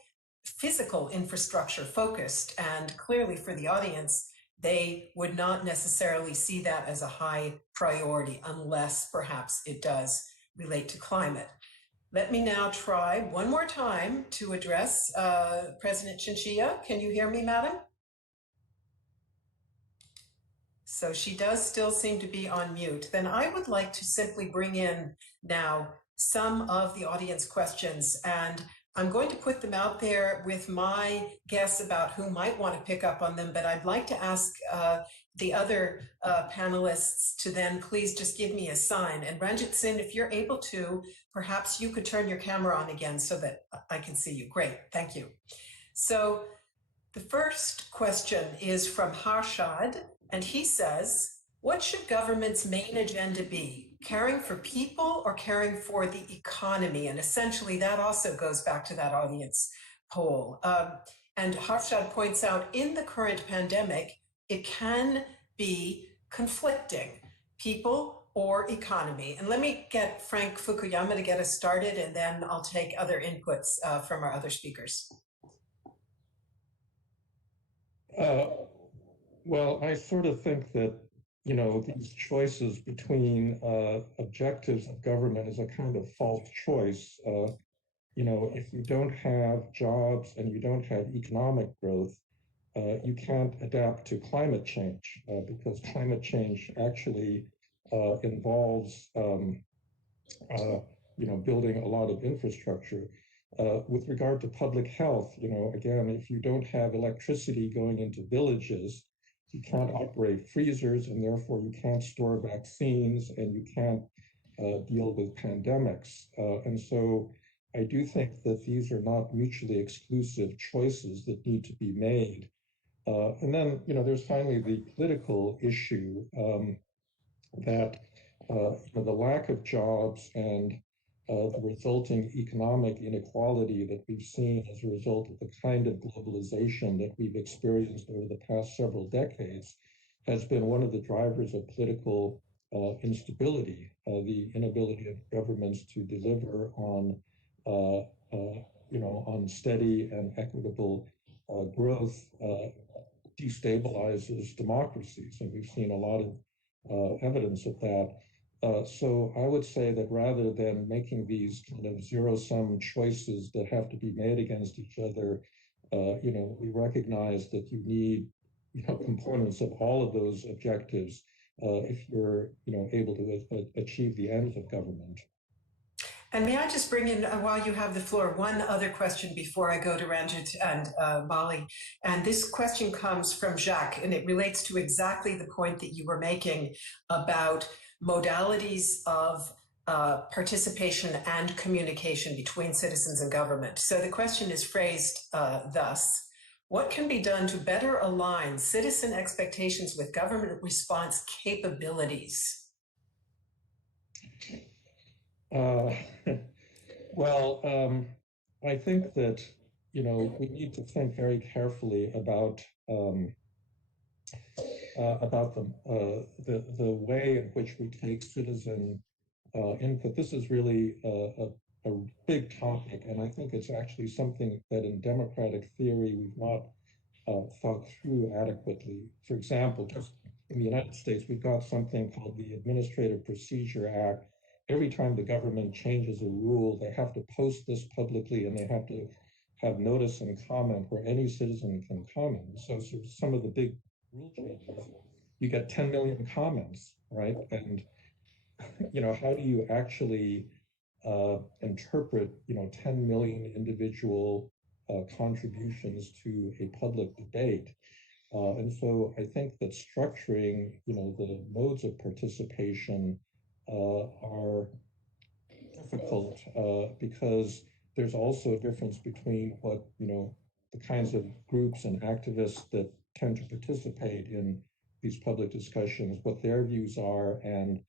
physical infrastructure focused, and clearly for the audience, they would not necessarily see that as a high priority unless perhaps it does relate to climate. Let me now try one more time to address President Chinchilla. Can you hear me, Madam? So she does still seem to be on mute. Then I would like to simply bring in now some of the audience questions, and I'm going to put them out there with my guess about who might want to pick up on them, but I'd like to ask the other panelists to then please just give me a sign. And Ranjitsinh, if you're able to, perhaps you could turn your camera on again so that I can see you. Great, thank you. So the first question is from Harshad, and he says, what should government's main agenda be? Caring for people or caring for the economy? And essentially that also goes back to that audience poll. And Harshad points out in the current pandemic, it can be conflicting, people or economy. And let me get Frank Fukuyama to get us started, and then I'll take other inputs from our other speakers. Well, I sort of think that, you know, these choices between objectives of government is a kind of false choice. You know, if you don't have jobs and you don't have economic growth, you can't adapt to climate change because climate change actually involves, you know, building a lot of infrastructure. With regard to public health, you know, again, if you don't have electricity going into villages, you can't operate freezers, and therefore you can't store vaccines, and you can't deal with pandemics. And so I do think that these are not mutually exclusive choices that need to be made. And then, you know, there's finally the political issue that you know, the lack of jobs and the resulting economic inequality that we've seen as a result of the kind of globalization that we've experienced over the past several decades has been one of the drivers of political instability, the inability of governments to deliver on, on steady and equitable growth destabilizes democracies, and we've seen a lot of evidence of that. So I would say that rather than making these kind of zero-sum choices that have to be made against each other, we recognize that you need, components of all of those objectives if you're, able to achieve the ends of government. And may I just bring in, while you have the floor, one other question before I go to Ranjit and Molly. And this question comes from Jacques, and it relates to exactly the point that you were making about modalities of participation and communication between citizens and government. So the question is phrased thus: what can be done to better align citizen expectations with government response capabilities? I think that, we need to think very carefully about the way in which we take citizen input. This is really a big topic, and I think it's actually something that in democratic theory we've not thought through adequately. For example, just in the United States, we've got something called the Administrative Procedure Act. Every time the government changes a rule, they have to post this publicly, and they have to have notice and comment where any citizen can comment. So some of the big rule changes, you get 10 million comments, right? And how do you actually interpret 10 million individual contributions to a public debate? And so I think that structuring the modes of participation are difficult because there's also a difference between what the kinds of groups and activists that tend to participate in these public discussions, what their views are, and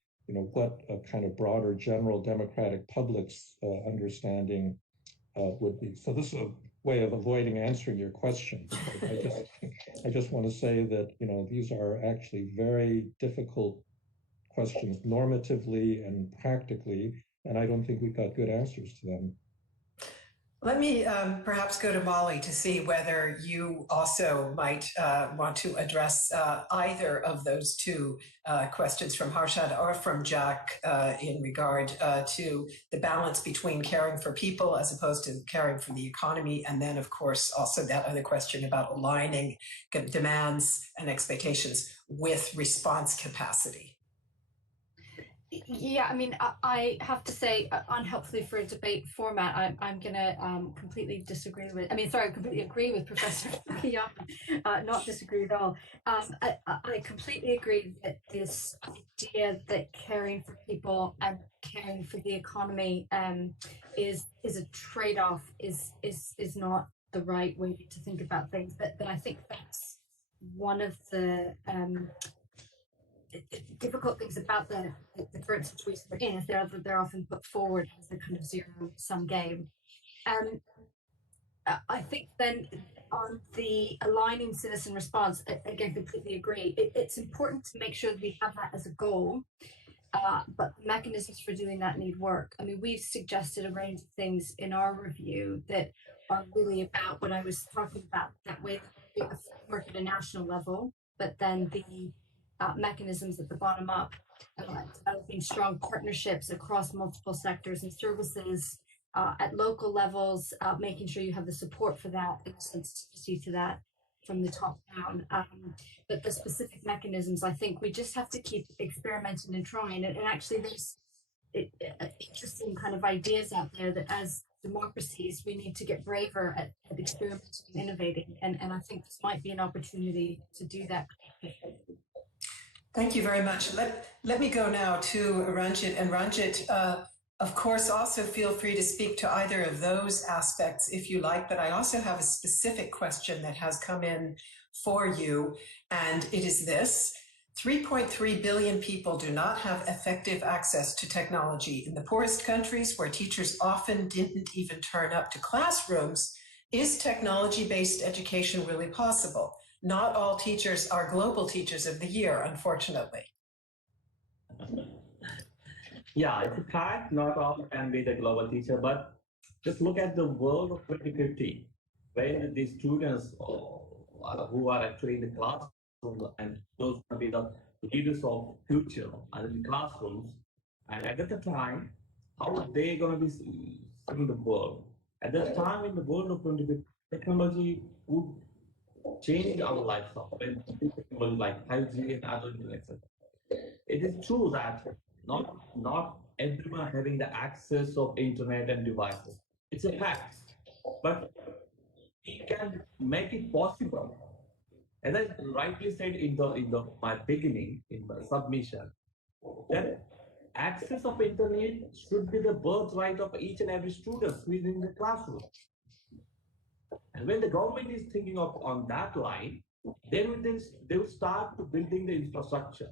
what a kind of broader general democratic public's understanding would be. So this is a way of avoiding answering your question. I just want to say that these are actually very difficult questions normatively and practically, and I don't think we've got good answers to them. Let me perhaps go to Molly to see whether you also might want to address either of those two questions from Harshad or from Jack in regard to the balance between caring for people as opposed to caring for the economy. And then, of course, also that other question about aligning demands and expectations with response capacity. Yeah, I mean, I have to say, unhelpfully for a debate format, I'm going to completely completely agree with Professor Fukuyama, not disagree at all. I completely agree that this idea that caring for people and caring for the economy is a trade-off, is not the right way to think about things. But I think that's one of the difficult things about the current situation we're in, is they're often put forward as a kind of zero-sum game. I think then on the aligning citizen response, again, completely agree. It's important to make sure that we have that as a goal, but mechanisms for doing that need work. I mean, we've suggested a range of things in our review that are really about what I was talking about, that way the framework at a national level, but then the mechanisms at the bottom up, developing strong partnerships across multiple sectors and services at local levels, making sure you have the support for that and sensitivity to that from the top down. But the specific mechanisms, I think we just have to keep experimenting and trying. And actually, there's interesting kind of ideas out there that as democracies, we need to get braver at experimenting and innovating. And I think this might be an opportunity to do that. Thank you very much. Let me go now to Ranjit. And Ranjit, of course, also feel free to speak to either of those aspects if you like, but I also have a specific question that has come in for you, and it is this. 3.3 billion people do not have effective access to technology. In the poorest countries, where teachers often didn't even turn up to classrooms, is technology-based education really possible? Not all teachers are Global Teachers of the Year, unfortunately. Yeah, it's a fact. Not all can be the global teacher, but just look at the world of 2050, when the students who are actually in the classroom and those will be the leaders of future are in the classrooms, and at that time, how are they going to be seeing the world? At that time, in the world of 2050, technology would change our lifestyle. When technology like 5G and other internet, it is true that not everyone having the access of internet and devices. It's a fact, but we can make it possible. As I rightly said in the my beginning in my submission, that access of internet should be the birthright of each and every student who is in the classroom. And when the government is thinking of on that line, then they will start to building the infrastructure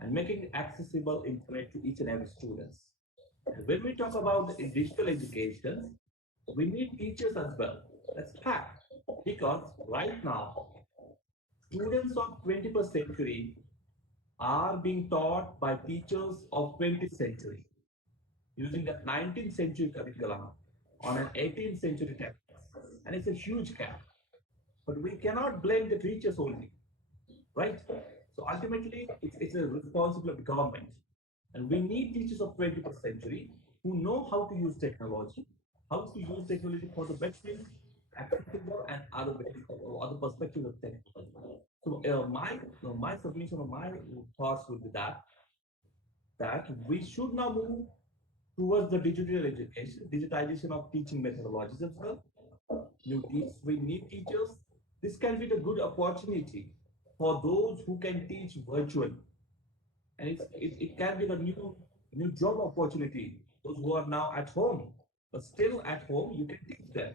and making accessible internet to each and every students. And when we talk about the digital education, we need teachers as well. That's fact. Because right now, students of 21st century are being taught by teachers of 20th century using the 19th century curriculum on an 18th century text. And it's a huge gap. But we cannot blame the teachers only, right? So ultimately, it's a responsibility of the government. And we need teachers of 21st century who know how to use technology, how to use technology for the best things, accessible and other other perspectives of technology. So my submission or my thoughts would be that we should now move towards the digital education, digitization of teaching methodologies as well. We need teachers. This can be the good opportunity for those who can teach virtually, and it can be the new job opportunity. Those who are now at home, but still at home, you can teach them.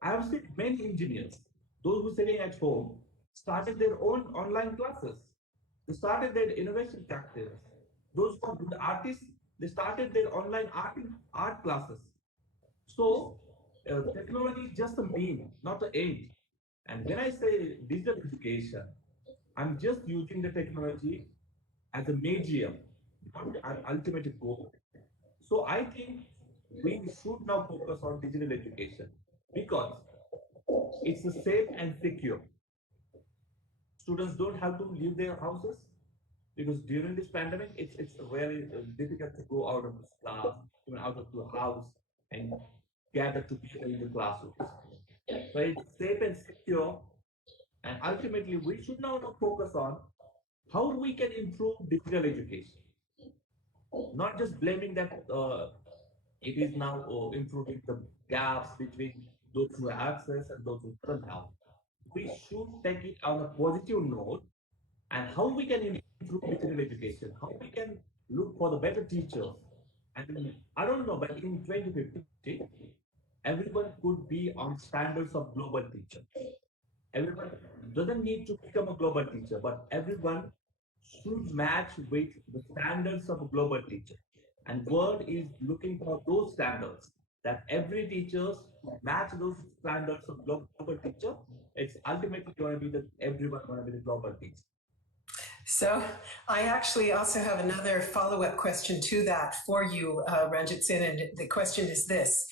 I have seen many engineers, those who are sitting at home, started their own online classes. They started their innovation practice. Those who are good artists, they started their online art classes. So technology is just a mean, not the end. And when I say digital education, I'm just using the technology as a medium, not an ultimate goal. So I think we should now focus on digital education because it's safe and secure. Students don't have to leave their houses because during this pandemic, it's very difficult to go out of the class, even out of the house, and gather together in the classrooms. So it's safe and secure, and ultimately, we should now focus on how we can improve digital education. Not just blaming that it is now improving the gaps between those who have access and those who don't have. We should take it on a positive note and how we can improve digital education, how we can look for the better teachers. And I don't know, but in 2050, everyone could be on standards of global teacher. Everyone doesn't need to become a global teacher, but everyone should match with the standards of a global teacher. And world is looking for those standards that every teachers match those standards of global teacher. It's ultimately going to be that everyone going to be the global teacher. So I actually also have another follow-up question to that for you, Ranjitsinh, and the question is this.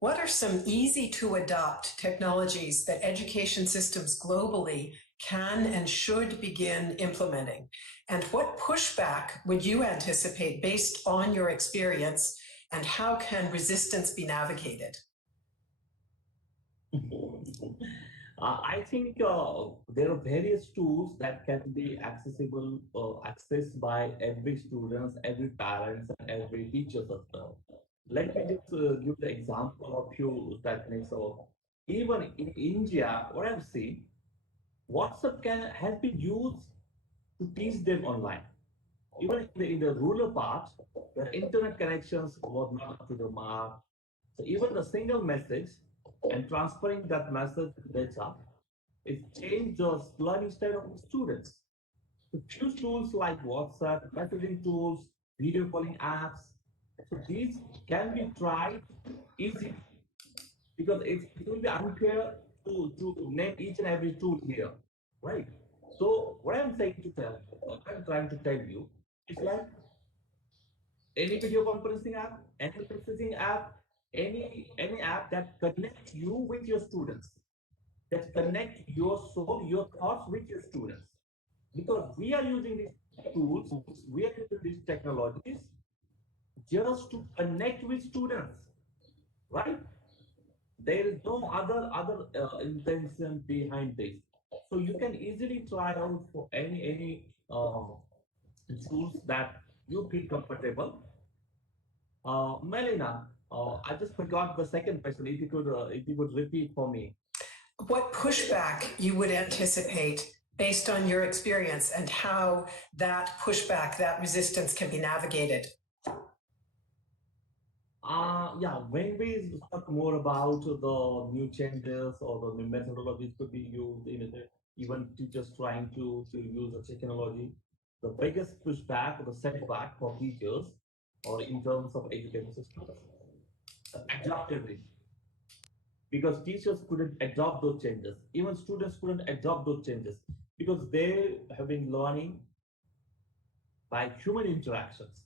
What are some easy to adopt technologies that education systems globally can and should begin implementing? And what pushback would you anticipate based on your experience, and how can resistance be navigated? I think there are various tools that can be accessed by every student, every parent, and every teacher as well. Let me just give the example of few techniques. So even in India, what I've seen, WhatsApp has been used to teach them online. Even in the rural parts, where internet connections were not up to the mark. So even the single message and transferring that message to data, it changed the learning style of the students. So few tools like WhatsApp, messaging tools, video calling apps, so these can be tried easily because it will be unfair to name each and every tool here, right? So what I'm saying to tell, what I'm trying to tell you is like any video conferencing app, any messaging app, any app that connects you with your students, that connect your soul, your thoughts with your students. Because we are using these tools, we are using these technologies just to connect with students, right? There is no other intention behind this. So you can easily try out for any tools that you feel comfortable. Melina, I just forgot the second question. If you could repeat for me. What pushback you would anticipate based on your experience and how that pushback, that resistance can be navigated? Yeah, when we talk more about the new changes or the new methodologies could be used in it, even teachers trying to use the technology, the biggest pushback or the setback for teachers or in terms of education systems, adaptability. Because teachers couldn't adopt those changes, even students couldn't adopt those changes because they have been learning by human interactions.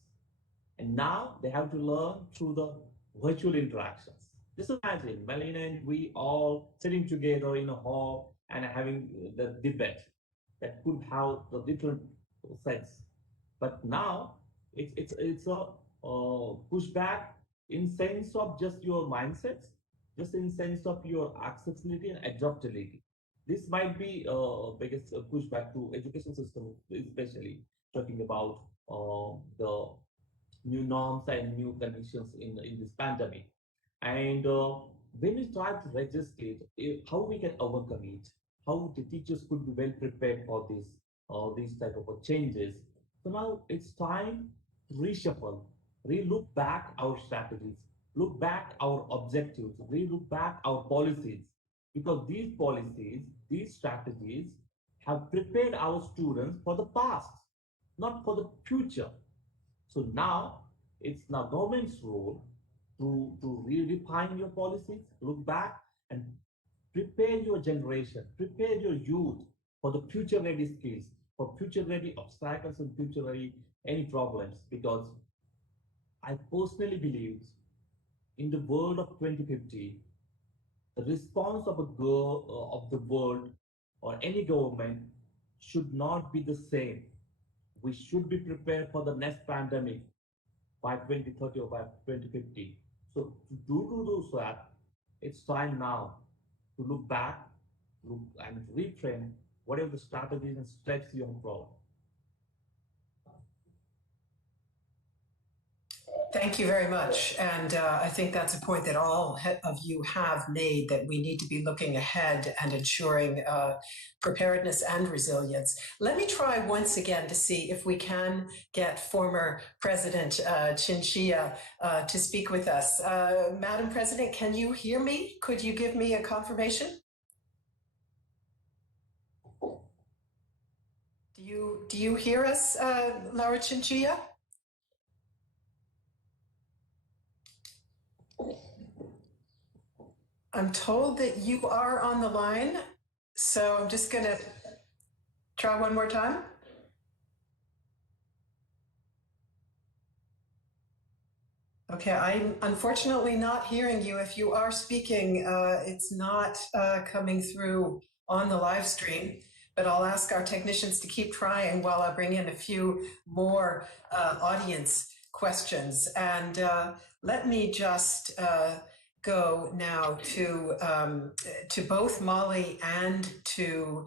And now they have to learn through the virtual interactions. Just imagine Melina and we all sitting together in a hall and having the debate that could have the different sense. But now it's a pushback in sense of just your mindsets, just in sense of your accessibility and adaptability. This might be biggest pushback to education system, especially talking about the new norms and new conditions in this pandemic. And when we try to register it, how we can overcome it, how the teachers could be well prepared for this, these type of changes. So now it's time to reshuffle, re-look back our strategies, look back our objectives, re-look back our policies, because these policies, these strategies have prepared our students for the past, not for the future. So now it's now government's role to redefine your policies, look back and prepare your generation, prepare your youth for the future ready skills, for future ready obstacles and future ready any problems. Because I personally believe in the world of 2050, the response of a girl of the world or any government should not be the same. We should be prepared for the next pandemic by 2030 or by 2050. So to do that, it's time now to look back, look and retrain whatever the strategies and steps you have brought. Thank you very much. And I think that's a point that all of you have made, that we need to be looking ahead and ensuring preparedness and resilience. Let me try once again to see if we can get former President Chinchilla to speak with us. Madam President, can you hear me? Could you give me a confirmation? Do you hear us, Laura Chinchilla? I'm told that you are on the line, so I'm just going to try one more time. Okay, I'm unfortunately not hearing you. If you are speaking, it's not coming through on the live stream, but I'll ask our technicians to keep trying while I bring in a few more audience questions. And let me just go now to both Molly and to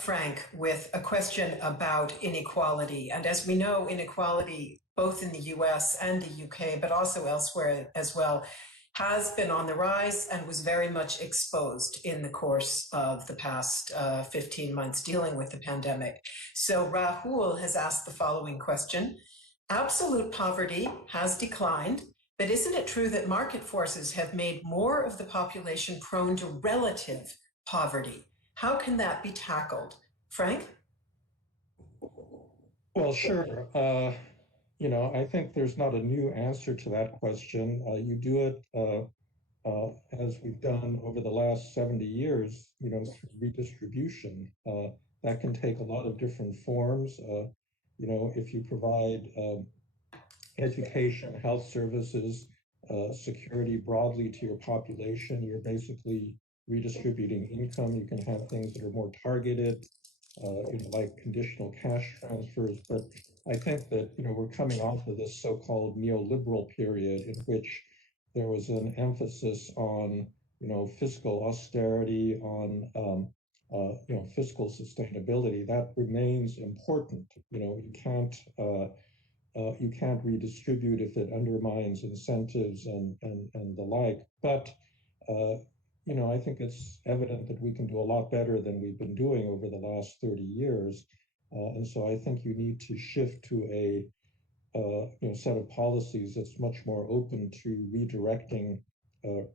Frank with a question about inequality. And as we know, inequality, both in the US and the UK, but also elsewhere as well, has been on the rise and was very much exposed in the course of the past 15 months dealing with the pandemic. So Rahul has asked the following question. Absolute poverty has declined, but isn't it true that market forces have made more of the population prone to relative poverty? How can that be tackled? Frank? Well, sure. I think there's not a new answer to that question. You do it as we've done over the last 70 years, through redistribution. That can take a lot of different forms. If you provide education, health services, security broadly to your population. You're basically redistributing income. You can have things that are more targeted, like conditional cash transfers. But I think that, we're coming off of this so-called neoliberal period in which there was an emphasis on, fiscal austerity, on, fiscal sustainability. That remains important. You can't redistribute if it undermines incentives and the like. But I think it's evident that we can do a lot better than we've been doing over the last 30 years. And so I think you need to shift to a set of policies that's much more open to redirecting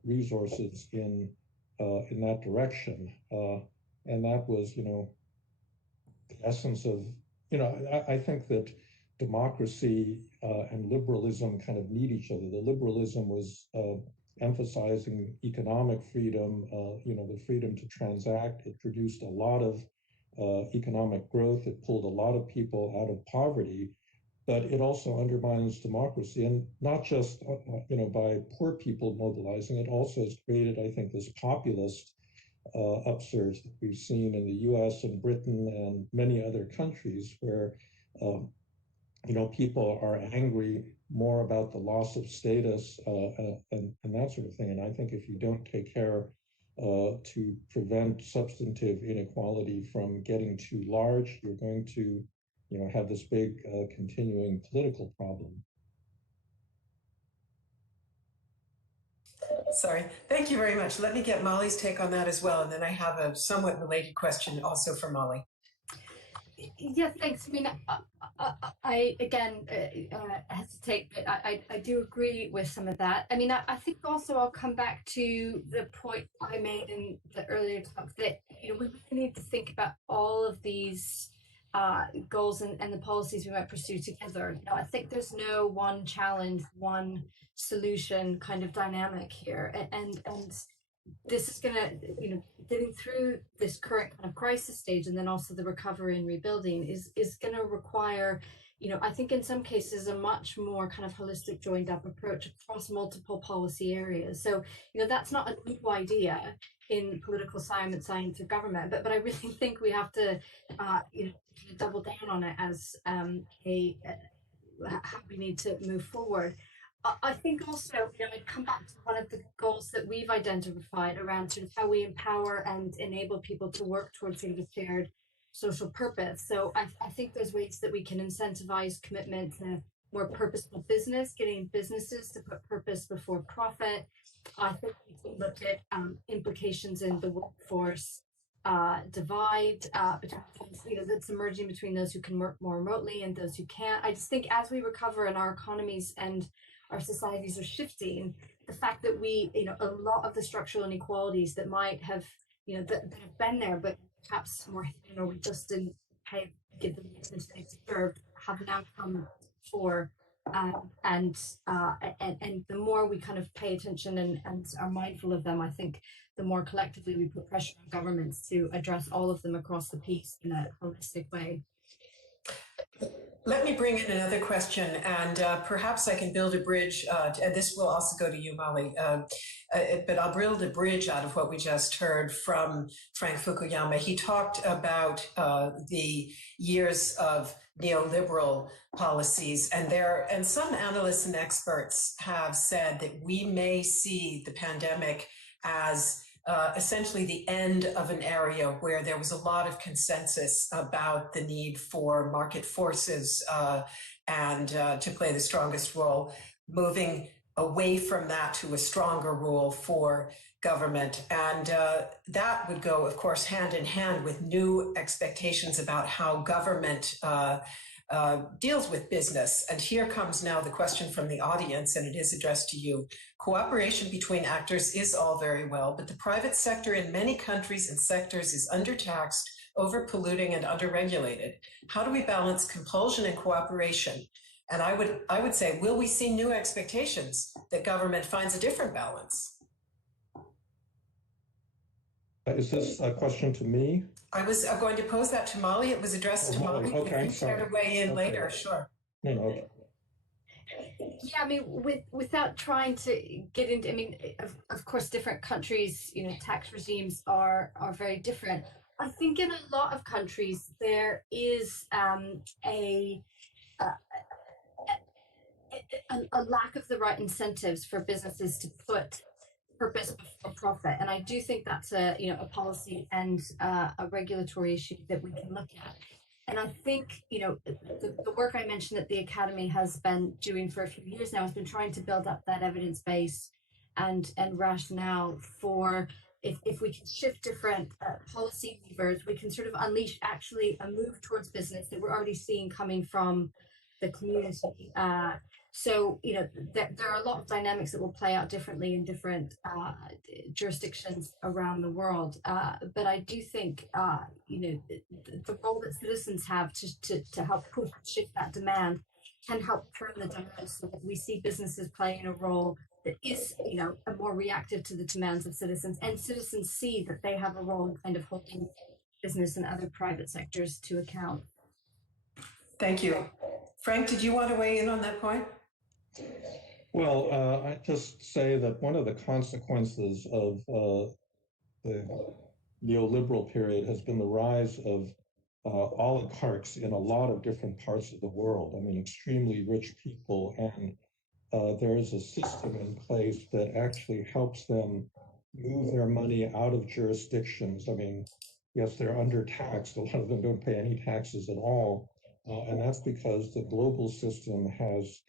resources in that direction. And that was, the essence of, I think that democracy and liberalism kind of need each other. The liberalism was emphasizing economic freedom, the freedom to transact. It produced a lot of economic growth. It pulled a lot of people out of poverty, but it also undermines democracy, and not just by poor people mobilizing. It also has created, I think, this populist upsurge that we've seen in the U.S. and Britain and many other countries where people are angry more about the loss of status and that sort of thing. And I think if you don't take care to prevent substantive inequality from getting too large, you're going to have this big continuing political problem. Sorry, thank you very much. Let me get Molly's take on that as well. And then I have a somewhat related question also for Molly. Yeah, thanks. I mean, I again hesitate, but I do agree with some of that. I mean, I think also I'll come back to the point I made in the earlier talk that we really need to think about all of these goals and the policies we might pursue together. I think there's no one challenge, one solution kind of dynamic here, and this is going to, getting through this current kind of crisis stage and then also the recovery and rebuilding is going to require, I think in some cases a much more kind of holistic joined up approach across multiple policy areas. So, that's not a new idea in political science or government, but I really think we have to, double down on it as how we need to move forward. I think also, I'd come back to one of the goals that we've identified around sort of how we empower and enable people to work towards sort of a shared social purpose. So I think there's ways that we can incentivize commitment to more purposeful business, getting businesses to put purpose before profit. I think we can look at implications in the workforce divide between that's emerging between those who can work more remotely and those who can't. I just think as we recover and our economies and our societies are shifting, the fact that we, a lot of the structural inequalities that might have, that have been there, but perhaps more hidden, or we just didn't give them the attention they deserved, have now come for. And the more we kind of pay attention and are mindful of them, I think the more collectively we put pressure on governments to address all of them across the piece in a holistic way. Let me bring in another question, and perhaps I can build a bridge, and this will also go to you, Molly, but I'll build a bridge out of what we just heard from Frank Fukuyama. He talked about the years of neoliberal policies, and some analysts and experts have said that we may see the pandemic as essentially the end of an area where there was a lot of consensus about the need for market forces and to play the strongest role, moving away from that to a stronger role for government. And that would go, of course, hand in hand with new expectations about how government deals with business. And here comes now the question from the audience, and it is addressed to you. Cooperation between actors is all very well, but the private sector in many countries and sectors is undertaxed, overpolluting, and underregulated. How do we balance compulsion and cooperation? And I would say, will we see new expectations that government finds a different balance? Is this a question to me? I was going to pose that to Molly. It was addressed to Molly. Okay, if you care to weigh in later, sure. No. Yeah, I mean, without trying to get into, I mean, of course, different countries, tax regimes are very different. I think in a lot of countries there is a, a lack of the right incentives for businesses to put purpose before profit, and I do think that's a policy and a regulatory issue that we can look at. And I think, the work I mentioned that the Academy has been doing for a few years now has been trying to build up that evidence base and rationale for if we can shift different policy levers, we can sort of unleash actually a move towards business that we're already seeing coming from the community. So, there are a lot of dynamics that will play out differently in different jurisdictions around the world. But I do think, the role that citizens have to help push shift that demand can help turn the dynamics so that we see businesses playing a role that is, more reactive to the demands of citizens, and citizens see that they have a role in kind of holding business and other private sectors to account. Thank you. Frank, did you want to weigh in on that point? Well, I just say that one of the consequences of the neoliberal period has been the rise of oligarchs in a lot of different parts of the world. I mean, extremely rich people, and there is a system in place that actually helps them move their money out of jurisdictions. I mean, yes, they're undertaxed. A lot of them don't pay any taxes at all. And that's because the global system has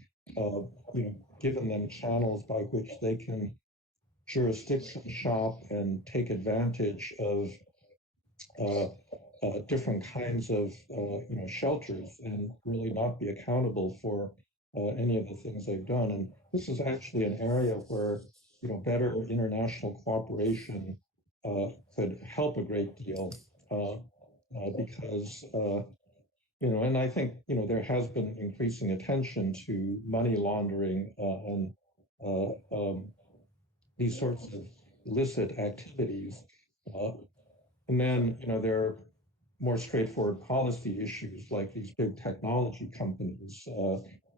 given them channels by which they can jurisdiction shop and take advantage of different kinds of shelters and really not be accountable for any of the things they've done. And this is actually an area where better international cooperation could help a great deal because and I think there has been increasing attention to money laundering and these sorts of illicit activities. And then, there are more straightforward policy issues like these big technology companies,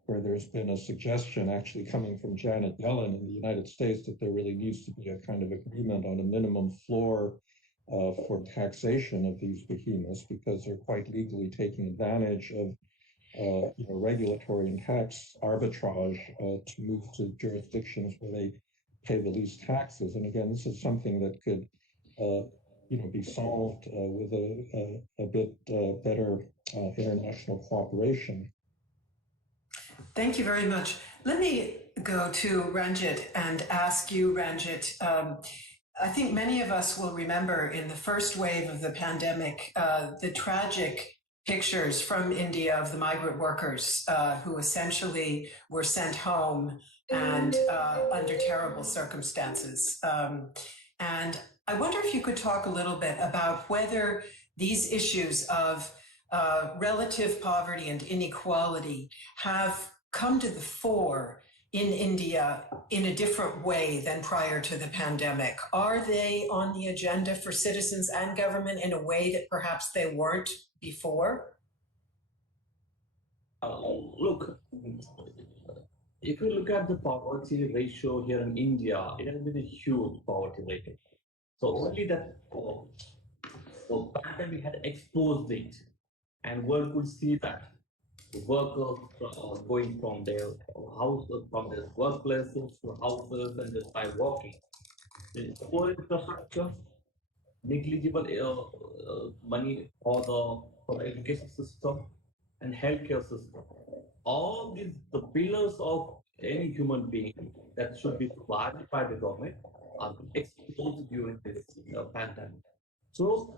where there's been a suggestion actually coming from Janet Yellen in the United States that there really needs to be a kind of agreement on a minimum floor for taxation of these behemoths, because they're quite legally taking advantage of regulatory and tax arbitrage to move to jurisdictions where they pay the least taxes. And again, this is something that could be solved with a bit better international cooperation. Thank you very much. Let me go to Ranjit and ask you, Ranjit. I think many of us will remember in the first wave of the pandemic, the tragic pictures from India of the migrant workers who essentially were sent home and under terrible circumstances. And I wonder if you could talk a little bit about whether these issues of relative poverty and inequality have come to the fore in India in a different way than prior to the pandemic. Are they on the agenda for citizens and government in a way that perhaps they weren't before? Look, if you look at the poverty ratio here in India, it has been a huge poverty ratio. So only that the pandemic had exposed it, and one could see that workers going from their houses, from their workplaces to houses, and just by walking. The poor infrastructure, negligible money for the education system and healthcare system. All these, the pillars of any human being that should be provided by the government, are exposed during this pandemic. So,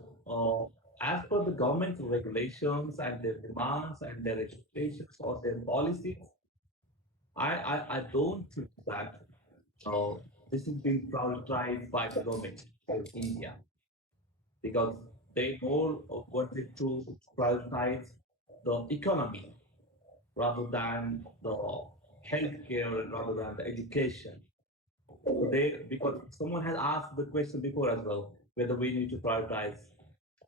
as per the government regulations and their demands and their expectations or their policies, I don't think that this is being prioritized by the government of India, because they more wanted to prioritize the economy rather than the healthcare, rather than the education. So because someone has asked the question before as well, whether we need to prioritize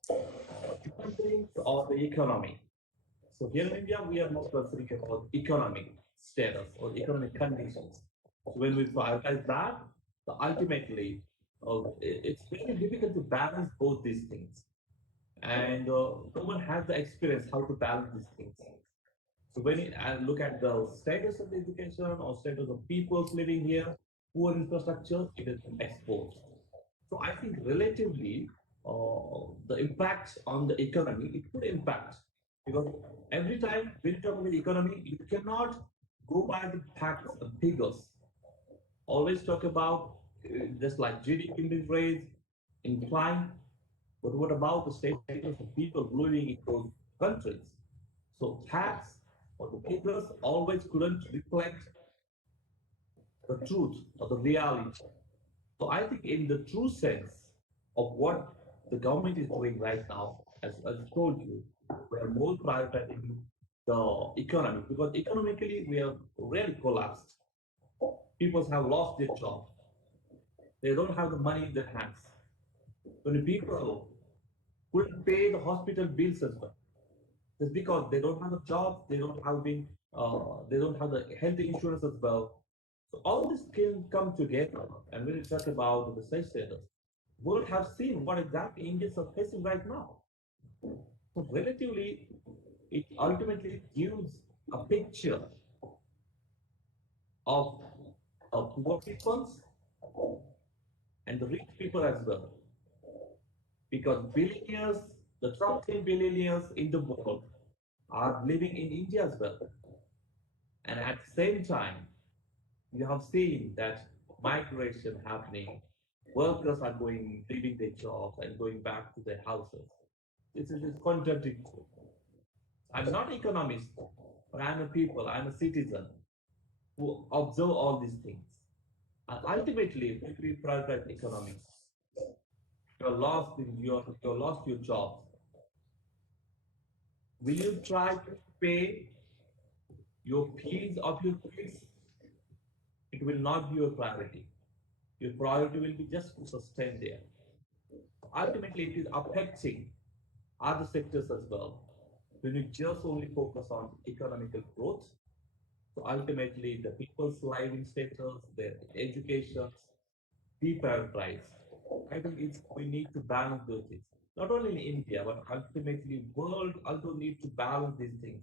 human beings or the economy. So here in India, we are not considering about economy. status or economic conditions. So when we prioritize that, so ultimately, it's very difficult to balance both these things. And no one has the experience how to balance these things. So when I look at the status of the education or status of people living here, poor infrastructure, it is exposed. So I think relatively, the impact on the economy, it could impact, because every time when you talk about the economy, you cannot go by the facts and figures. Always talk about just like GDP being raised, incline, but what about the status of people living in those countries? So facts or the figures always couldn't reflect the truth or the reality. So I think in the true sense of what the government is doing right now, as I told you, we are more prioritizing the economy, because economically we have really collapsed. People have lost their job. They don't have the money in their hands. When people couldn't pay the hospital bills as well, just because they don't have a job, they don't have the health insurance as well. So all this can come together, and when we talk about the state status, we'll have seen what exactly Indians are facing right now. So relatively, it ultimately gives a picture of poor people and the rich people as well. Because billionaires, the top 10 billionaires in the world are living in India as well. And at the same time, you have seen that migration happening. Workers are leaving their jobs and going back to their houses. This is contradictory. I'm not an economist, but I'm a people, I'm a citizen who observe all these things. And ultimately, if we prioritize economics, you're lost your job. Will you try to pay your fees of your kids? It will not be your priority. Your priority will be just to sustain there. Ultimately, it is affecting other sectors as well. When you just only focus on economical growth, so ultimately the people's living status, their education, be prioritized. I think we need to balance those things. Not only in India, but ultimately world also need to balance these things,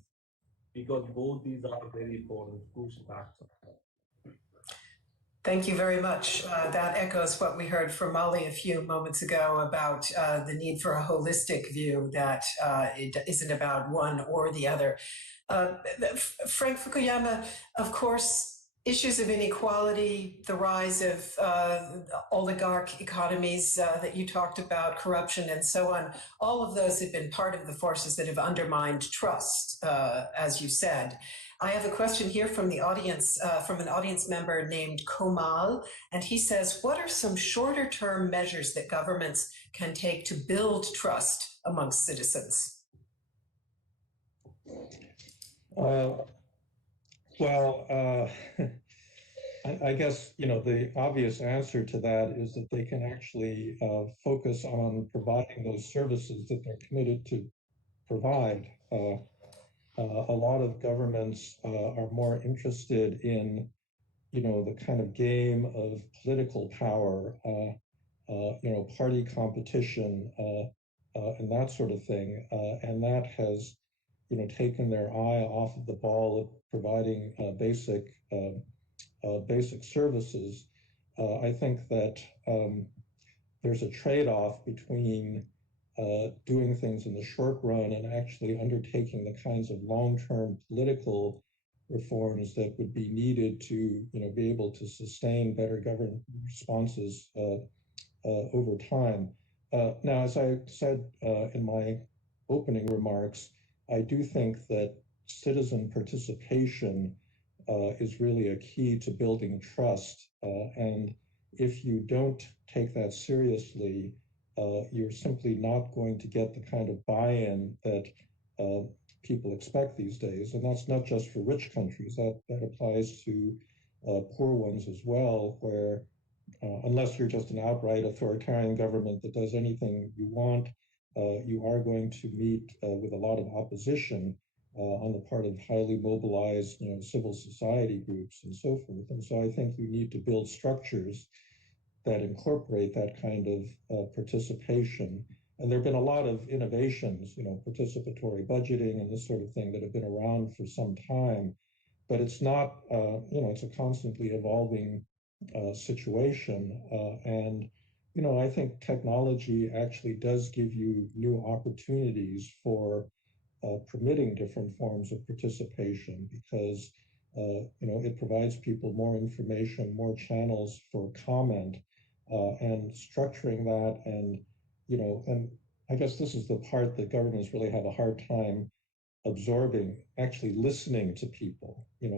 because both these are very important, crucial factors. Thank you very much. That echoes what we heard from Molly a few moments ago about the need for a holistic view, that it isn't about one or the other. Frank Fukuyama, of course, issues of inequality, the rise of oligarch economies that you talked about, corruption and so on, all of those have been part of the forces that have undermined trust, as you said. I have a question here from the audience, from an audience member named Komal, and he says, what are some shorter term measures that governments can take to build trust amongst citizens? I guess, the obvious answer to that is that they can actually focus on providing those services that they're committed to provide. A lot of governments are more interested in, the kind of game of political power, party competition, and that sort of thing. And that has, taken their eye off of the ball of providing basic services. I think that there's a trade-off between doing things in the short run and actually undertaking the kinds of long-term political reforms that would be needed to, be able to sustain better government responses over time. Now, as I said in my opening remarks, I do think that citizen participation is really a key to building trust. And if you don't take that seriously, you're simply not going to get the kind of buy-in that people expect these days. And that's not just for rich countries, that applies to poor ones as well, where unless you're just an outright authoritarian government that does anything you want, you are going to meet with a lot of opposition. on the part of highly mobilized, civil society groups and so forth. And so I think you need to build structures that incorporate that kind of participation. And there have been a lot of innovations, participatory budgeting and this sort of thing that have been around for some time, but it's not, it's a constantly evolving situation. And I think technology actually does give you new opportunities for permitting different forms of participation because it provides people more information, more channels for comment, and structuring that. And I guess this is the part that governments really have a hard time absorbing, actually listening to people. They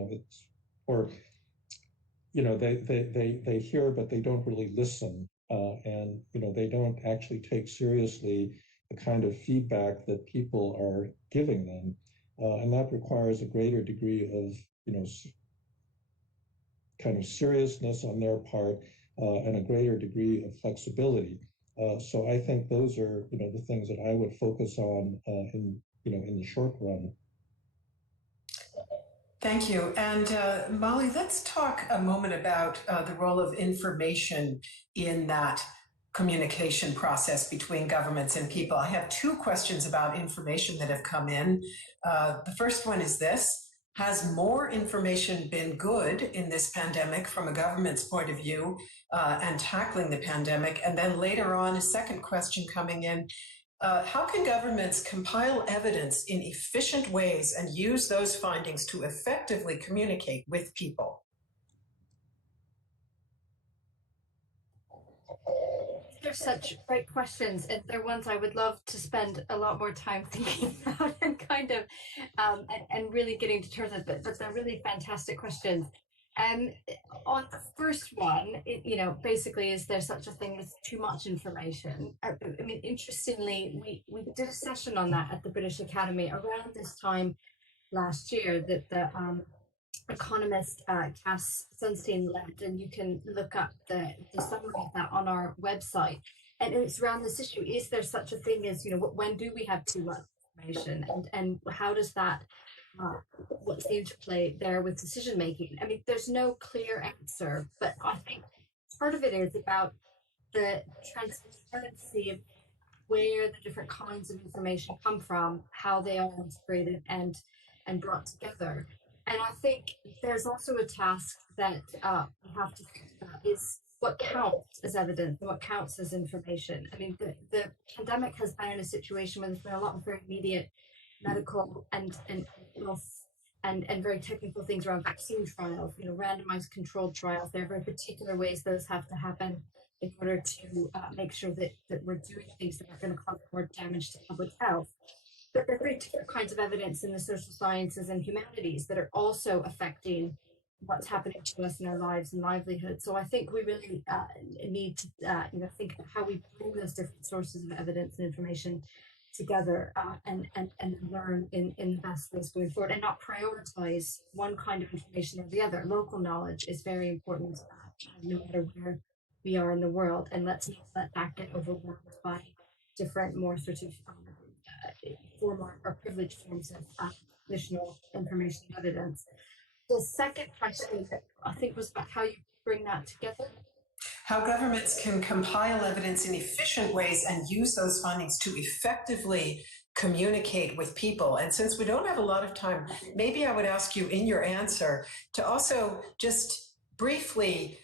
hear, but they don't really listen, and they don't actually take seriously the kind of feedback that people are giving them, and that requires a greater degree of kind of seriousness on their part, and a greater degree of flexibility. So I think those are the things that I would focus on in the short run. Thank you. And Molly, let's talk a moment about the role of information in that communication process between governments and people. I have two questions about information that have come in. The first one is this: has more information been good in this pandemic from a government's point of view and tackling the pandemic? And then later on, a second question coming in: how can governments compile evidence in efficient ways and use those findings to effectively communicate with people? They're such great questions, and they're ones I would love to spend a lot more time thinking about and kind of and really getting to terms with. But they're really fantastic questions. On the first one, basically, is there such a thing as too much information? I mean, interestingly, we did a session on that at the British Academy around this time last year that the economist Cass Sunstein led, and you can look up the summary of that on our website. And it's around this issue: is there such a thing as when do we have too much information, and how does that what's the interplay there with decision making? I mean, there's no clear answer, but I think part of it is about the transparency of where the different kinds of information come from, how they are integrated and brought together. And I think there's also a task that we have to think about is what counts as evidence and what counts as information. I mean, the pandemic has been in a situation where there's been a lot of very immediate medical and health and very technical things around vaccine trials, randomized controlled trials. There are very particular ways those have to happen in order to make sure that we're doing things that are going to cause more damage to public health. But there are very different kinds of evidence in the social sciences and humanities that are also affecting what's happening to us in our lives and livelihoods. So I think we really need to think about how we bring those different sources of evidence and information together and learn in the best ways going forward, and not prioritize one kind of information or the other. Local knowledge is very important, no matter where we are in the world, and let's not let that get overwhelmed by different, more sort of formal or privileged forms of additional information and evidence. The second question, I think, was about how you bring that together. How governments can compile evidence in efficient ways and use those findings to effectively communicate with people. And since we don't have a lot of time, maybe I would ask you in your answer to also just briefly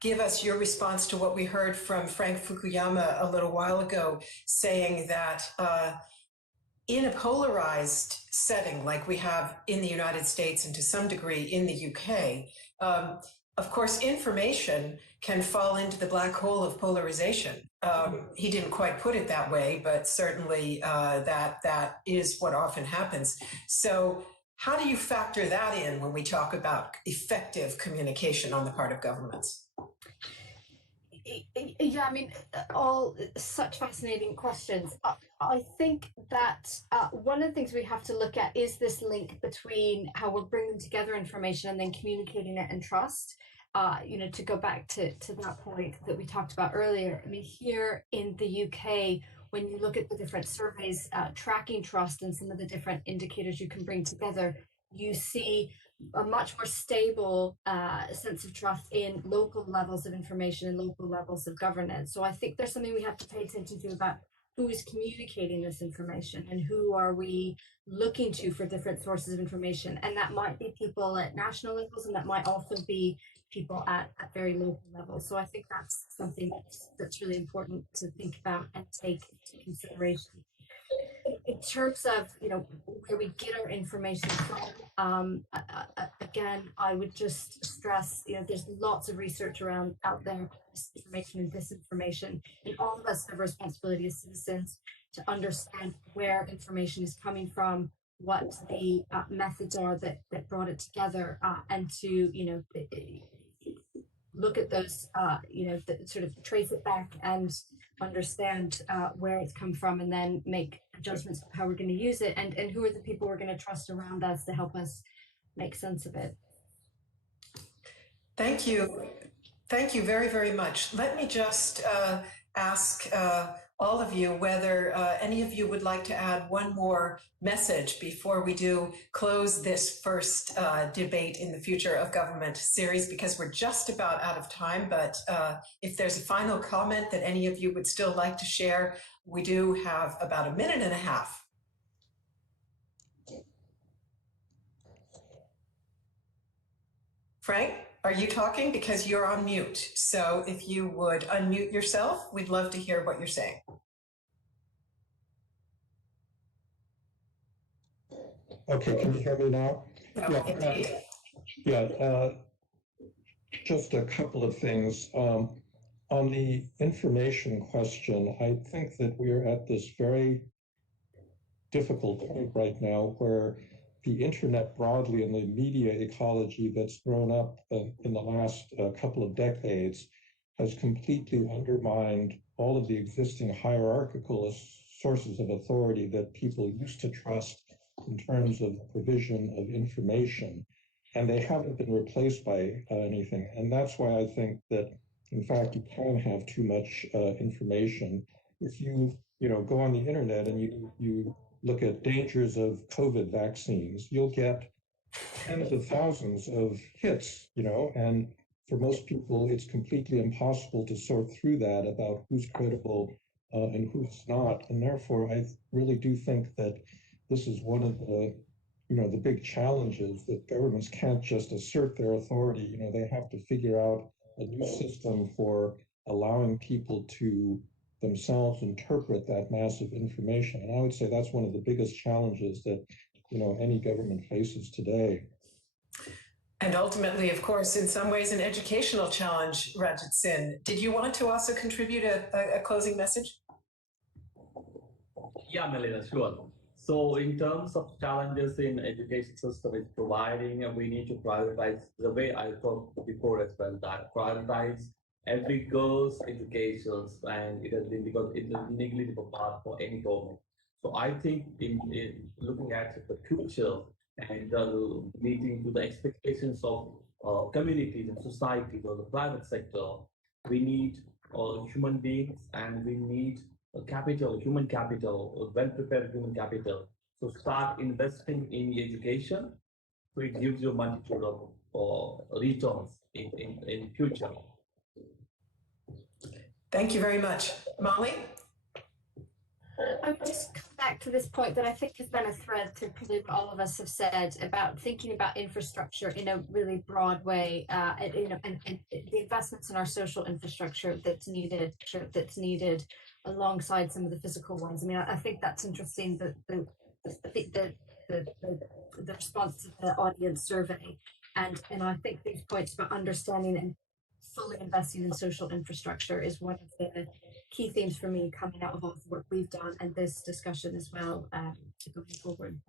give us your response to what we heard from Frank Fukuyama a little while ago, saying that in a polarized setting like we have in the United States and to some degree in the UK, of course, information can fall into the black hole of polarization. He didn't quite put it that way, but certainly that is what often happens. So how do you factor that in when we talk about effective communication on the part of governments? Yeah, I mean, all such fascinating questions. I think that one of the things we have to look at is this link between how we're bringing together information and then communicating it in trust. To go back to that point that we talked about earlier. I mean, here in the UK, when you look at the different surveys tracking trust and some of the different indicators you can bring together, you see a much more stable sense of trust in local levels of information and local levels of governance. So I think there's something we have to pay attention to about who is communicating this information and who are we looking to for different sources of information. And that might be people at national levels, and that might also be people at very local levels. So I think that's something that's really important to think about and take into consideration. In terms of, you know, where we get our information from, again, I would just stress, you know, there's lots of research out there, misinformation and disinformation, and all of us have a responsibility as citizens to understand where information is coming from, what the methods are that brought it together, and to, you know, look at those, you know, sort of trace it back and understand where it's come from, and then make adjustments of how we're going to use it, and who are the people we're going to trust around us to help us make sense of it. Thank you. Thank you very, very much. Let me just ask all of you whether any of you would like to add one more message before we do close this first debate in the future of government series, because we're just about out of time. But if there's a final comment that any of you would still like to share, we do have about a minute and a half. Frank, are you talking? Because you're on mute. So if you would unmute yourself, we'd love to hear what you're saying. Okay, can you hear me now? No, indeed. Just a couple of things. On the information question, I think that we are at this very difficult point right now where the internet broadly and the media ecology that's grown up in the last couple of decades has completely undermined all of the existing hierarchical sources of authority that people used to trust in terms of provision of information, and they haven't been replaced by anything. And that's why I think that, in fact, you can have too much information. If you go on the internet and you look at dangers of COVID vaccines, you'll get tens of thousands of hits, and for most people, it's completely impossible to sort through that about who's credible and who's not. And therefore, I really do think that this is one of the big challenges, that governments can't just assert their authority. They have to figure out a new system for allowing people to themselves interpret that massive information. And I would say that's one of the biggest challenges that, any government faces today. And ultimately, of course, in some ways, an educational challenge, Ranjitsinh. Did you want to also contribute a closing message? Yeah, Melinda, sure. So in terms of challenges in education system is providing, we need to prioritize the way I talked before as well, that prioritize every girl's education, and it has been because it's a negligible part for any government. So I think in looking at the future and meeting to the expectations of communities and societies or the private sector, we need human beings, and we need capital, human capital, well-prepared human capital. So start investing in education, so it gives you a multitude of returns in future. Thank you very much. Molly? I would just come back to this point that I think has been a thread to probably what all of us have said about thinking about infrastructure in a really broad way, and the investments in our social infrastructure that's needed alongside some of the physical ones. I mean, I think that's interesting, the response to the audience survey, and I think these points about understanding and fully investing in social infrastructure is one of the key themes for me coming out of all the work we've done and this discussion as well, going forward.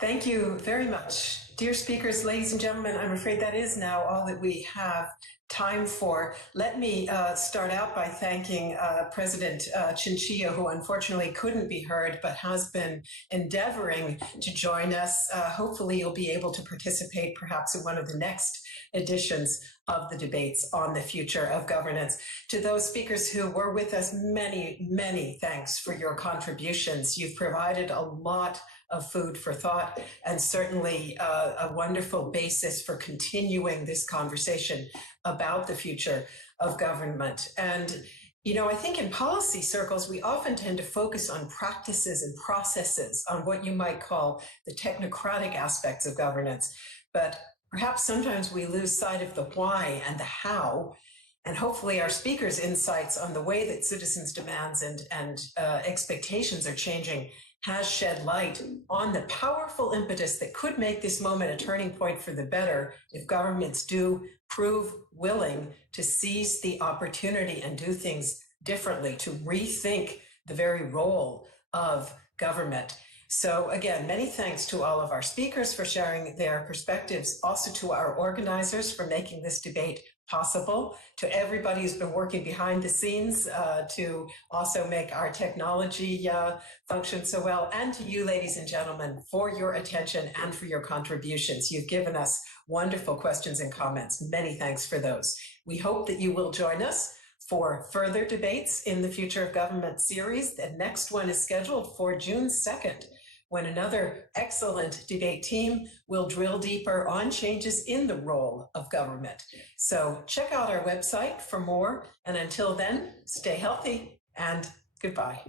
Thank you very much. Dear speakers, ladies and gentlemen, I'm afraid that is now all that we have time for. Let me start out by thanking President Chinchilla, who unfortunately couldn't be heard, but has been endeavoring to join us. Hopefully you'll be able to participate perhaps in one of the next editions of the debates on the future of governance. To those speakers who were with us, many, many thanks for your contributions. You've provided a lot of food for thought and certainly a wonderful basis for continuing this conversation about the future of government. And you know, I think in policy circles, we often tend to focus on practices and processes, on what you might call the technocratic aspects of governance. But perhaps sometimes we lose sight of the why and the how. And hopefully our speakers' insights on the way that citizens' demands and expectations are changing has shed light on the powerful impetus that could make this moment a turning point for the better if governments do prove willing to seize the opportunity and do things differently, to rethink the very role of government. So again, many thanks to all of our speakers for sharing their perspectives, also to our organizers for making this debate possible, to everybody who's been working behind the scenes to also make our technology function so well, and to you, ladies and gentlemen, for your attention and for your contributions. You've given us wonderful questions and comments. Many thanks for those. We hope that you will join us for further debates in the Future of Government series. The next one is scheduled for June 2nd, when another excellent debate team will drill deeper on changes in the role of government. So check out our website for more. And until then, stay healthy and goodbye.